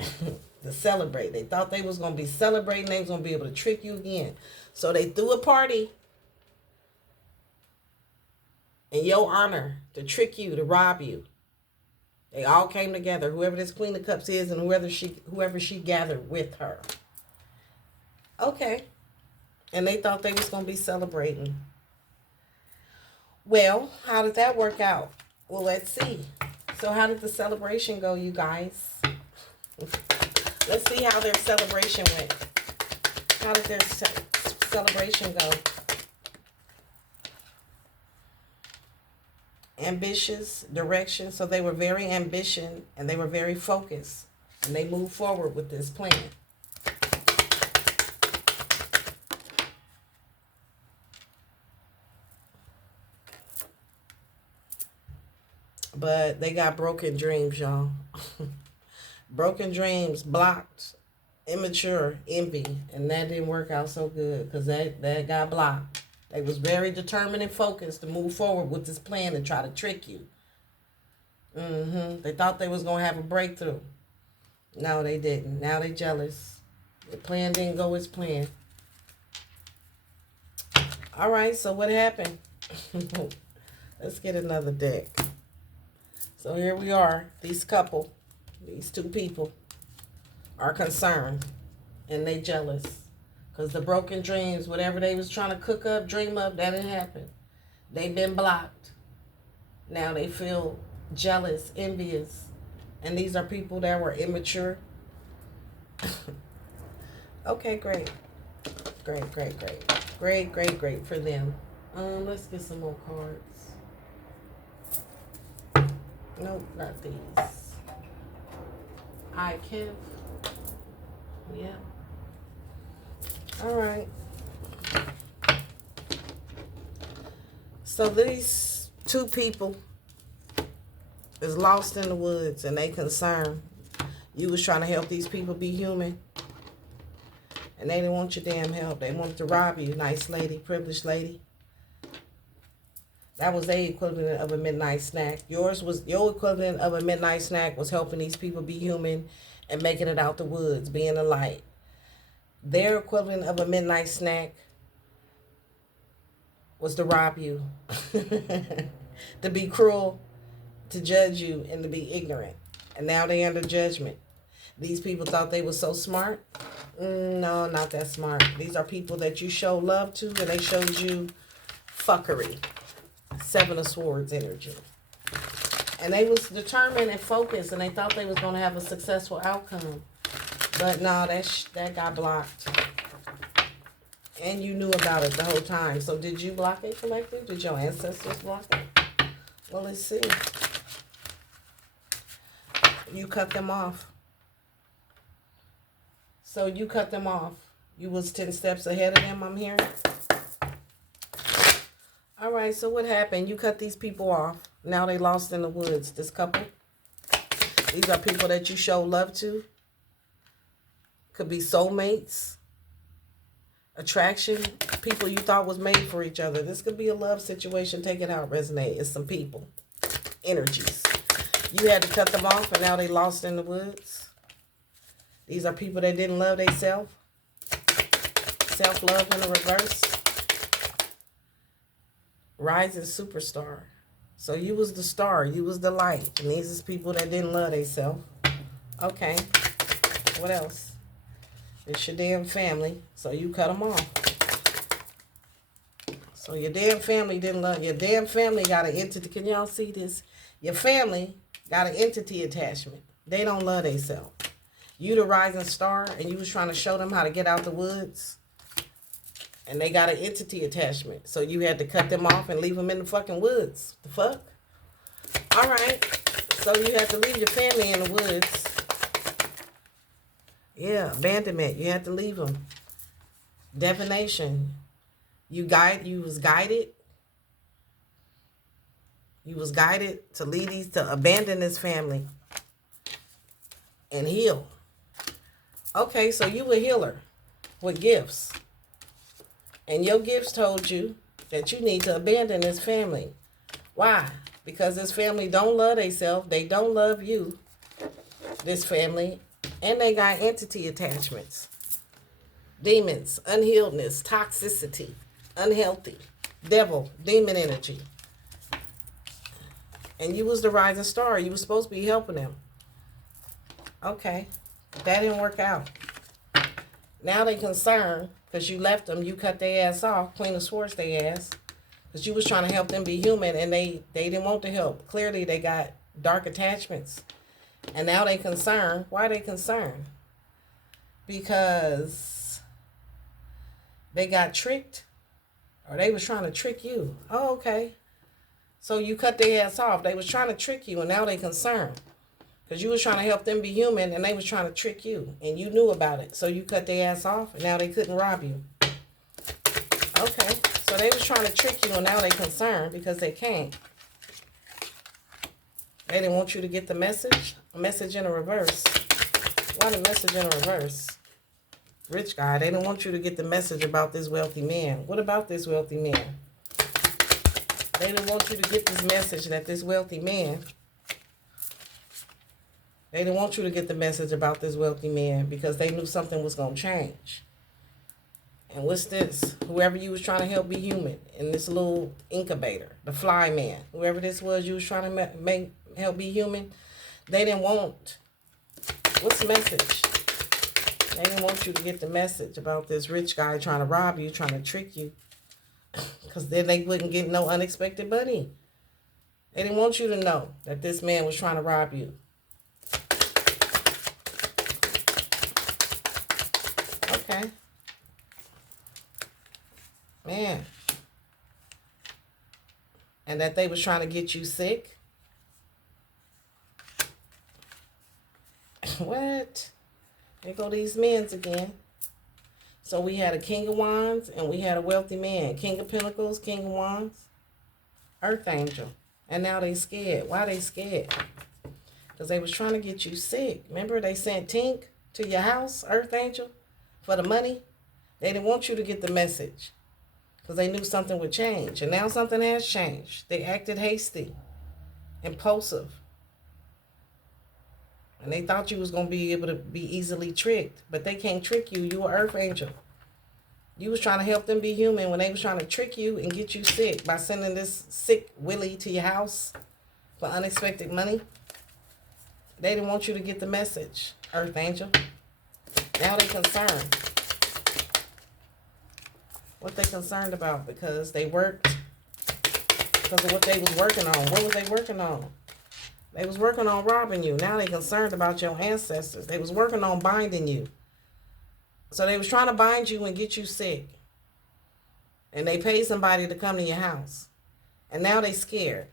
to celebrate. They thought they was going to be celebrating. They was going to be able to trick you again. So they threw a party in your honor to trick you, to rob you. They all came together, whoever this Queen of Cups is and whoever she gathered with her. Okay. And they thought they was going to be celebrating. Well, how did that work out? Well, let's see. So how did the celebration go, you guys? Let's see how their celebration went. How did their celebration go? Ambitious, direction. So they were very ambitious and they were very focused. And they moved forward with this plan. But they got broken dreams, y'all. Broken dreams, blocked, immature, envy. And that didn't work out so good because that got blocked. They was very determined and focused to move forward with this plan and try to trick you. They thought they was going to have a breakthrough. No, they didn't. Now they jealous. The plan didn't go as planned. All right, so what happened? Let's get another deck. So here we are. These two people are concerned and they jealous. Because the broken dreams, whatever they was trying to cook up, dream up, that didn't happen. They've been blocked. Now they feel jealous, envious. And these are people that were immature. Okay, great. Great for them. Let's get some more cards. Nope, not these. I can. Yeah. All right. So these two people is lost in the woods and they concerned. You was trying to help these people be human. And they didn't want your damn help. They wanted to rob you, nice lady, privileged lady. That was their equivalent of a midnight snack. Your equivalent of a midnight snack was helping these people be human and making it out the woods, being a light. Their equivalent of a midnight snack was to rob you, to be cruel, to judge you, and to be ignorant. And now they under judgment. These people thought they were so smart. No, not that smart. These are people that you show love to, and they showed you fuckery. Seven of Swords energy. And they was determined and focused, and they thought they was going to have a successful outcome. But no, that got blocked. And you knew about it the whole time. So did you block it, collective? Did your ancestors block it? Well, let's see. You cut them off. So you cut them off. You was 10 steps ahead of them, I'm hearing. All right, so what happened? You cut these people off. Now they lost in the woods, this couple. These are people that you show love to. Could be soulmates. Attraction. People you thought was made for each other. This could be a love situation. Take it out, resonate. It's some people. Energies. You had to cut them off, and now they lost in the woods. These are people that didn't love themselves. Self-love in the reverse. Rising superstar. So you was the star. You was the light. And these is people that didn't love themselves. Okay. What else? It's your damn family. So you cut them off. So your damn family didn't love. Your damn family got an entity. Can y'all see this? Your family got an entity attachment. They don't love themselves. You the rising star, and you was trying to show them how to get out the woods. And they got an entity attachment. So you had to cut them off and leave them in the fucking woods. The fuck? All right. So you had to leave your family in the woods. Yeah, abandonment. You had to leave them. Divination. You was guided. You was guided to leave these, to abandon this family and heal. Okay, so you a healer with gifts. And your gifts told you that you need to abandon this family. Why? Because this family don't love themselves. They don't love you, this family. And they got entity attachments. Demons, unhealedness, toxicity, unhealthy, devil, demon energy. And you was the rising star. You was supposed to be helping them. Okay. That didn't work out. Now they concerned because you left them. You cut their ass off. Queen of Swords their ass. Because you was trying to help them be human, and they didn't want the help. Clearly they got dark attachments. And now they concerned. Why are they concerned? Because they got tricked. Or they was trying to trick you. Oh, okay. So you cut their ass off. They was trying to trick you, and now they concerned. Because you was trying to help them be human, and they was trying to trick you. And you knew about it. So you cut their ass off, and now they couldn't rob you. Okay. So they was trying to trick you, and now they concerned because they can't. They didn't want you to get the message. A message in a reverse. Why the message in a reverse? Rich guy. They didn't want you to get the message about this wealthy man. What about this wealthy man? They didn't want you to get this message that this wealthy man. They didn't want you to get the message about this wealthy man because they knew something was going to change. And what's this? Whoever you was trying to help be human in this little incubator, the fly man, whoever this was you was trying to help be human, they didn't want. What's the message? They didn't want you to get the message about this rich guy trying to rob you, trying to trick you. Because then they wouldn't get no unexpected money. They didn't want you to know that this man was trying to rob you. Okay. Man. And that they was trying to get you sick. What? There go these men's again. So we had a King of Wands and we had a wealthy man. King of Pentacles, King of Wands, Earth Angel. And now they scared. Why they scared? Because they was trying to get you sick. Remember they sent Tink to your house, Earth Angel, for the money? They didn't want you to get the message because they knew something would change. And now something has changed. They acted hasty, impulsive. And they thought you was going to be able to be easily tricked. But they can't trick you. You an Earth Angel. You was trying to help them be human when they was trying to trick you and get you sick by sending this sick Willie to your house for unexpected money. They didn't want you to get the message, Earth Angel. Now they concerned. What they concerned about? Because they worked, because of what they was working on. What was they working on? They was working on robbing you. Now they concerned about your ancestors. They was working on binding you. So they was trying to bind you and get you sick. And they paid somebody to come to your house. And now they scared.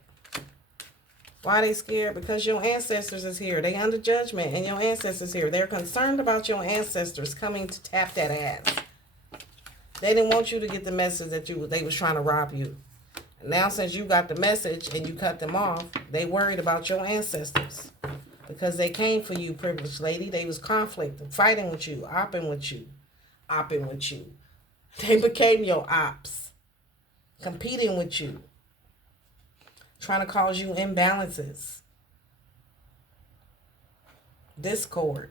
Why are they scared? Because your ancestors is here. They under judgment and your ancestors here. They're concerned about your ancestors coming to tap that ass. They didn't want you to get the message that they was trying to rob you. And now since you got the message and you cut them off, they worried about your ancestors. Because they came for you, privileged lady. They was conflicting, fighting with you, opping with you. They became your ops. Competing with you. Trying to cause you imbalances. Discord.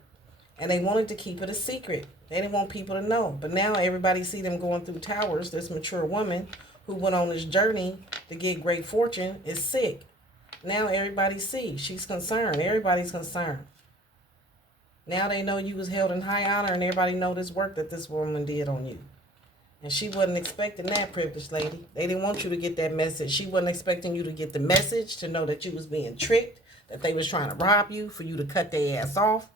And they wanted to keep it a secret. They didn't want people to know. But now everybody see them going through towers. This mature woman who went on this journey to get great fortune is sick. Now everybody sees. She's concerned. Everybody's concerned. Now they know you was held in high honor and everybody know this work that this woman did on you. And she wasn't expecting that, privileged lady. They didn't want you to get that message. She wasn't expecting you to get the message, to know that you was being tricked, that they was trying to rob you, for you to cut their ass off.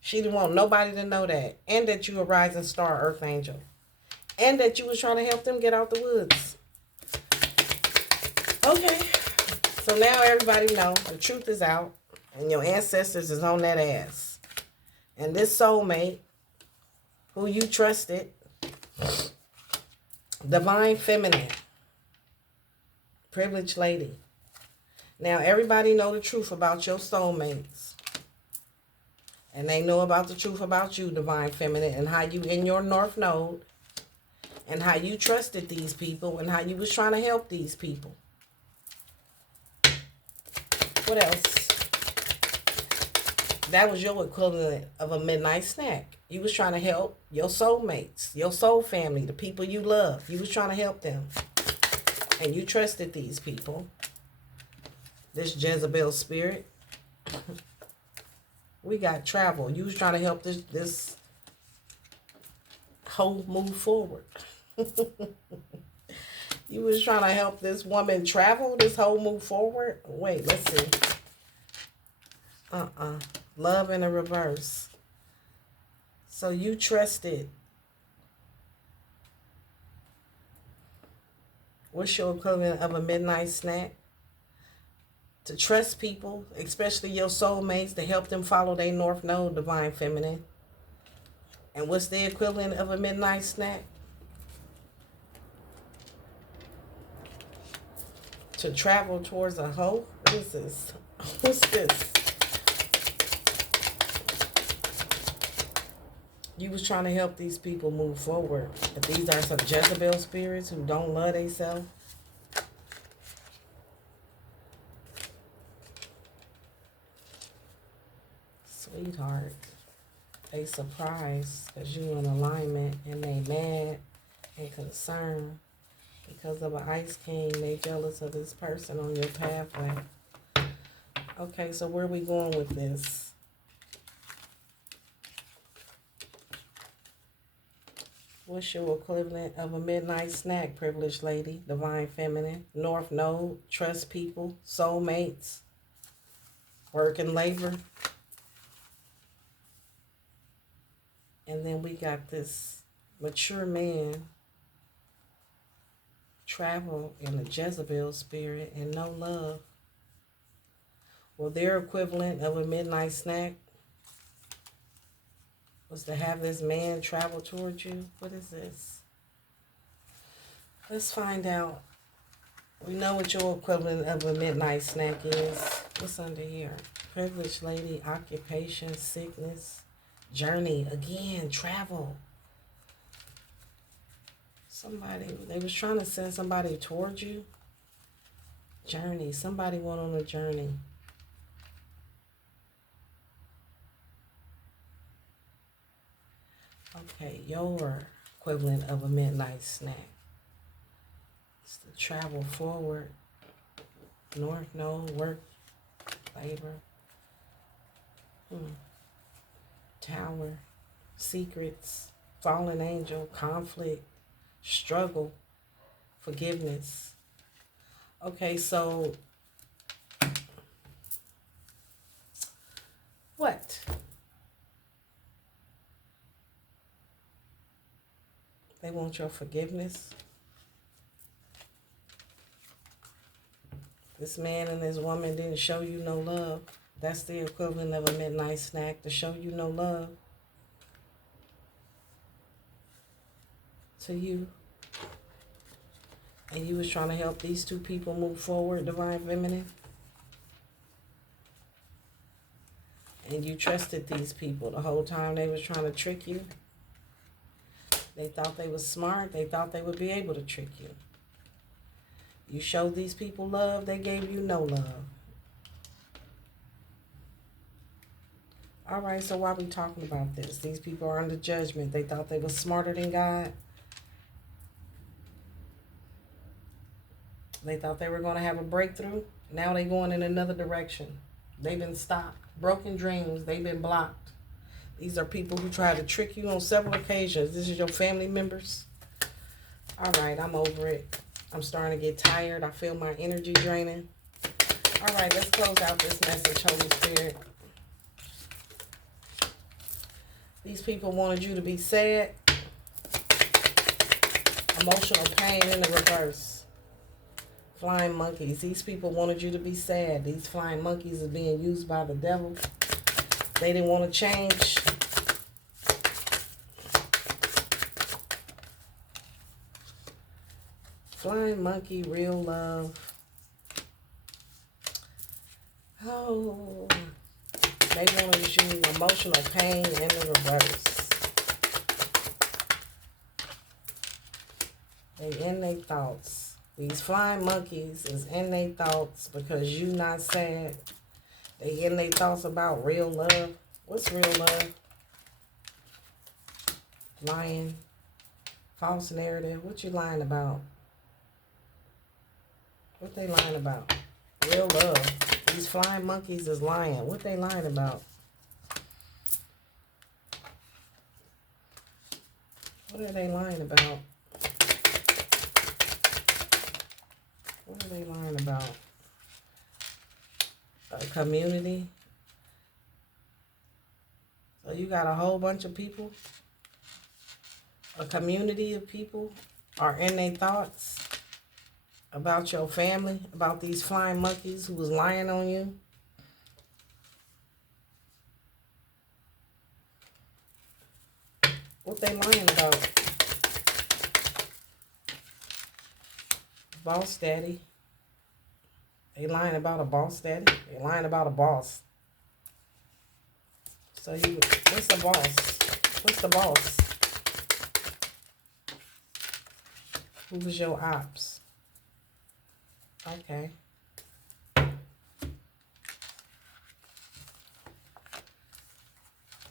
She didn't want nobody to know that. And that you a rising star, Earth Angel. And that you was trying to help them get out the woods. Okay. So now everybody know the truth is out. And your ancestors is on that ass. And this soulmate, who you trusted, divine feminine, privileged lady. Now everybody know the truth about your soulmates. And they know about the truth about you, divine feminine, and how you in your north node, and how you trusted these people, and how you was trying to help these people. What else? That was your equivalent of a midnight snack. You was trying to help your soulmates, your soul family, the people you love. You was trying to help them. And you trusted these people. This Jezebel spirit. We got travel. You was trying to help this hoe move forward. You was trying to help this woman travel, this hoe move forward. Wait, let's see. Love in a reverse. So you trusted. What's your equivalent of a midnight snack? To trust people, especially your soulmates, to help them follow their north node, divine feminine. And what's the equivalent of a midnight snack? To travel towards a hoe? What is this? What's this? You was trying to help these people move forward. But these are some Jezebel spirits who don't love themselves. Sweetheart. They surprised because you in alignment and they mad and concerned. Because of an Ice King, they jealous of this person on your pathway. Okay, so where are we going with this? What's your equivalent of a midnight snack, privileged lady, divine feminine, north node, trust people, soulmates, work and labor? And then we got this mature man, travel in a Jezebel spirit and no love. Well, their equivalent of a midnight snack was to have this man travel towards you. What is this? Let's find out. We know what your equivalent of a midnight snack is. What's under here? Privileged lady, occupation, sickness, journey. Again, travel. Somebody, they was trying to send somebody towards you. Journey. Somebody went on a journey. Okay, your equivalent of a midnight snack. It's to travel forward, north, no, work, labor, tower, secrets, fallen angel, conflict, struggle, forgiveness. Okay, so what? They want your forgiveness. This man and this woman didn't show you no love. That's the equivalent of a midnight snack, to show you no love to you. And you was trying to help these two people move forward, Divine Feminine. And you trusted these people the whole time they was trying to trick you. They thought they was smart. They thought they would be able to trick you. You showed these people love. They gave you no love. All right, so why are we talking about this? These people are under judgment. They thought they were smarter than God. They thought they were going to have a breakthrough. Now they're going in another direction. They've been stopped. Broken dreams. They've been blocked. These are people who try to trick you on several occasions. This is your family members. All right, I'm over it. I'm starting to get tired. I feel my energy draining. All right, let's close out this message, Holy Spirit. These people wanted you to be sad. Emotional pain in the reverse. Flying monkeys. These people wanted you to be sad. These flying monkeys are being used by the devil. They didn't want to change. Flying monkey, real love. Oh, they wanted you emotional pain in the reverse. They in their thoughts. These flying monkeys is in their thoughts because you not sad. They in their thoughts about real love. What's real love? Lying. False narrative. What you lying about? What they lying about? Real love. These flying monkeys is lying. What they lying about? What are they lying about? What are they lying about? A community. So you got a whole bunch of people. A community of people are in their thoughts about your family, about these flying monkeys who was lying on you. What they lying about? Boss daddy. They lying about a boss daddy. They lying about a boss. So you, what's the boss? What's the boss? Who was your ops? Okay.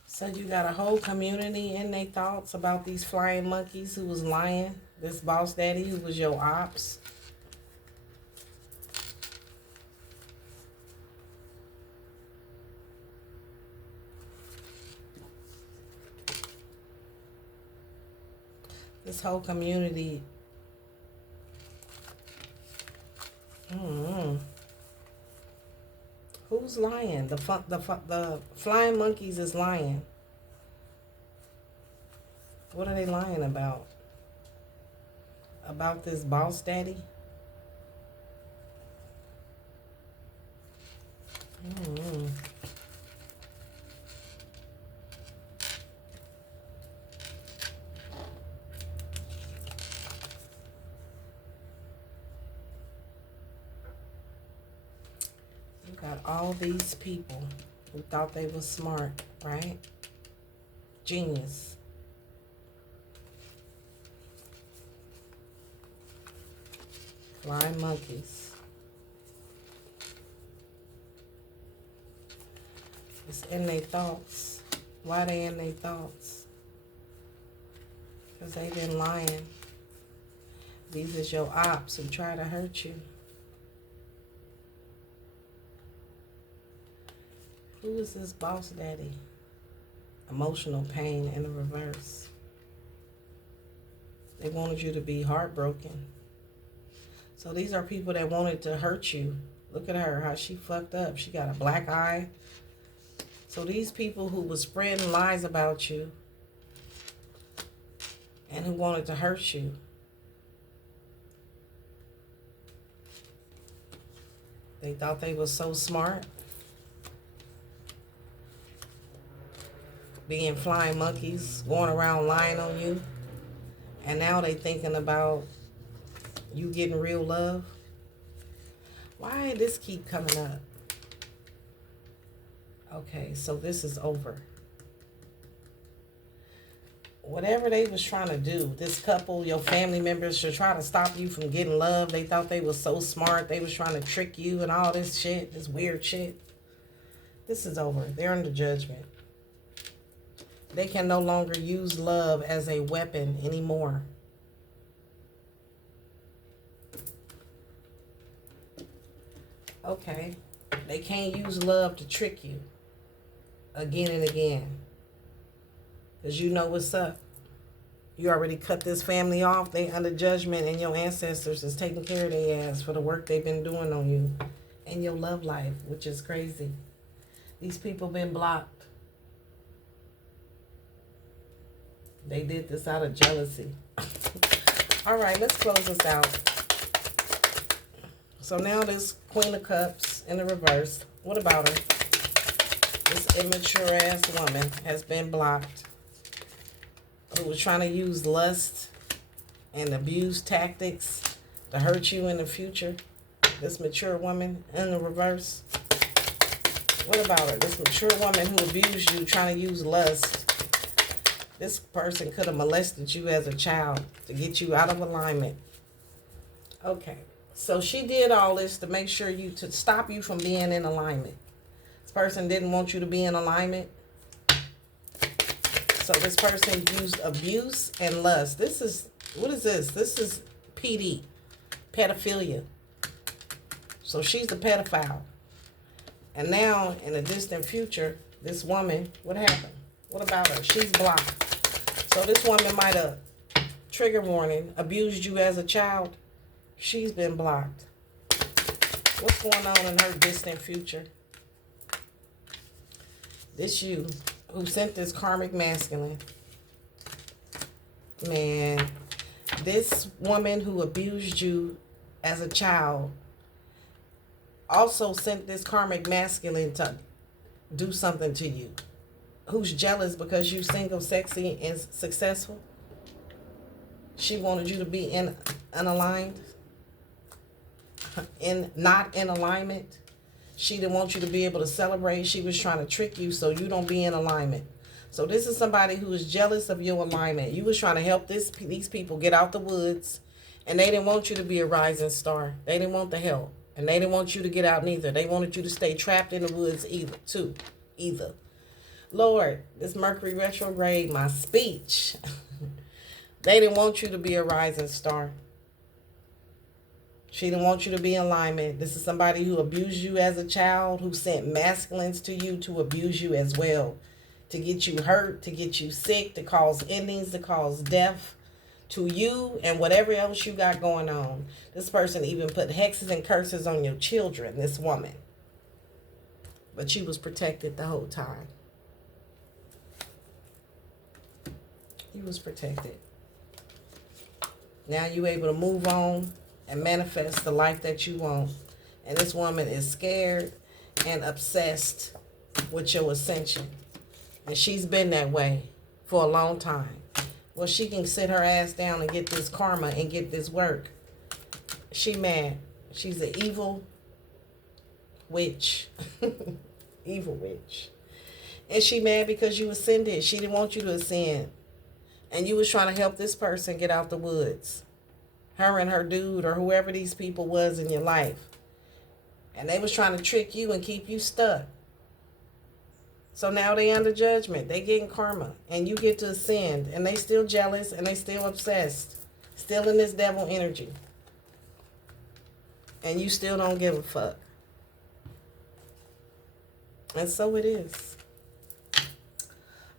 So you got a whole community in their thoughts about these flying monkeys who was lying. This boss daddy who was your ops. This whole community. Who's lying? The flying monkeys is lying. What are they lying about? About this boss daddy? You got all these people who thought they were smart, right? Genius. Flying monkeys. It's in their thoughts. Why they in their thoughts? Because they've been lying. These is your ops who try to hurt you. Who is this boss daddy? Emotional pain in the reverse. They wanted you to be heartbroken. So these are people that wanted to hurt you. Look at her, how she fucked up. She got a black eye. So these people who were spreading lies about you and who wanted to hurt you, they thought they were so smart. Being flying monkeys, going around lying on you. And now they thinking about you getting real love. Why this keep coming up? Okay, so this is over. Whatever they was trying to do, this couple, your family members should try to stop you from getting love. They thought they was so smart. They was trying to trick you and all this shit, this weird shit. This is over. They're under judgment. They can no longer use love as a weapon anymore. Okay. They can't use love to trick you again and again. Because you know what's up. You already cut this family off. They under judgment, and your ancestors is taking care of their ass for the work they've been doing on you and your love life, which is crazy. These people been blocked. They did this out of jealousy. All right, let's close this out. So now this Queen of Cups in the reverse. What about her? This immature ass woman has been blocked. Who was trying to use lust and abuse tactics to hurt you in the future. This mature woman in the reverse. What about her? This mature woman who abused you, trying to use lust. This person could have molested you as a child to get you out of alignment. Okay. So she did all this to make sure to stop you from being in alignment. This person didn't want you to be in alignment. So this person used abuse and lust. What is this? This is PD, pedophilia. So she's the pedophile. And now, in the distant future, this woman, what happened? What about her? She's blocked. So this woman might have, trigger warning, abused you as a child. She's been blocked. What's going on in her distant future? This you who sent this karmic masculine. Man, this woman who abused you as a child also sent this karmic masculine to do something to you. Who's jealous because you single, sexy, and successful. She wanted you to be unaligned. Not in alignment. She didn't want you to be able to celebrate. She was trying to trick you so you don't be in alignment. So this is somebody who is jealous of your alignment. You was trying to help these people get out the woods, and they didn't want you to be a rising star. They didn't want the help, and they didn't want you to get out neither. They wanted you to stay trapped in the woods either. Lord, this Mercury retrograde, my speech. They didn't want you to be a rising star. She didn't want you to be in alignment. This is somebody who abused you as a child, who sent masculines to you to abuse you as well. To get you hurt, to get you sick, to cause endings, to cause death to you and whatever else you got going on. This person even put hexes and curses on your children, this woman. But she was protected the whole time. You was protected. Now you able to move on and manifest the life that you want. And this woman is scared and obsessed with your ascension. And she's been that way for a long time. Well, she can sit her ass down and get this karma and get this work. She mad. She's an evil witch. Evil witch. And she mad because you ascended. She didn't want you to ascend. And you was trying to help this person get out the woods. Her and her dude or whoever these people was in your life. And they was trying to trick you and keep you stuck. So now they under judgment. They getting karma. And you get to ascend. And they still jealous and they still obsessed. Still in this devil energy. And you still don't give a fuck. And so it is.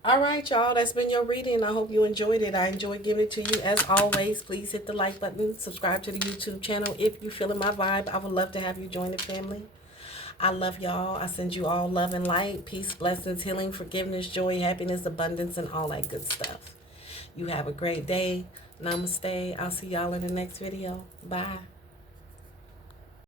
All right, y'all. That's been your reading. I hope you enjoyed it. I enjoyed giving it to you. As always, please hit the like button. Subscribe to the YouTube channel. If you're feeling my vibe, I would love to have you join the family. I love y'all. I send you all love and light, peace, blessings, healing, forgiveness, joy, happiness, abundance, and all that good stuff. You have a great day. Namaste. I'll see y'all in the next video. Bye.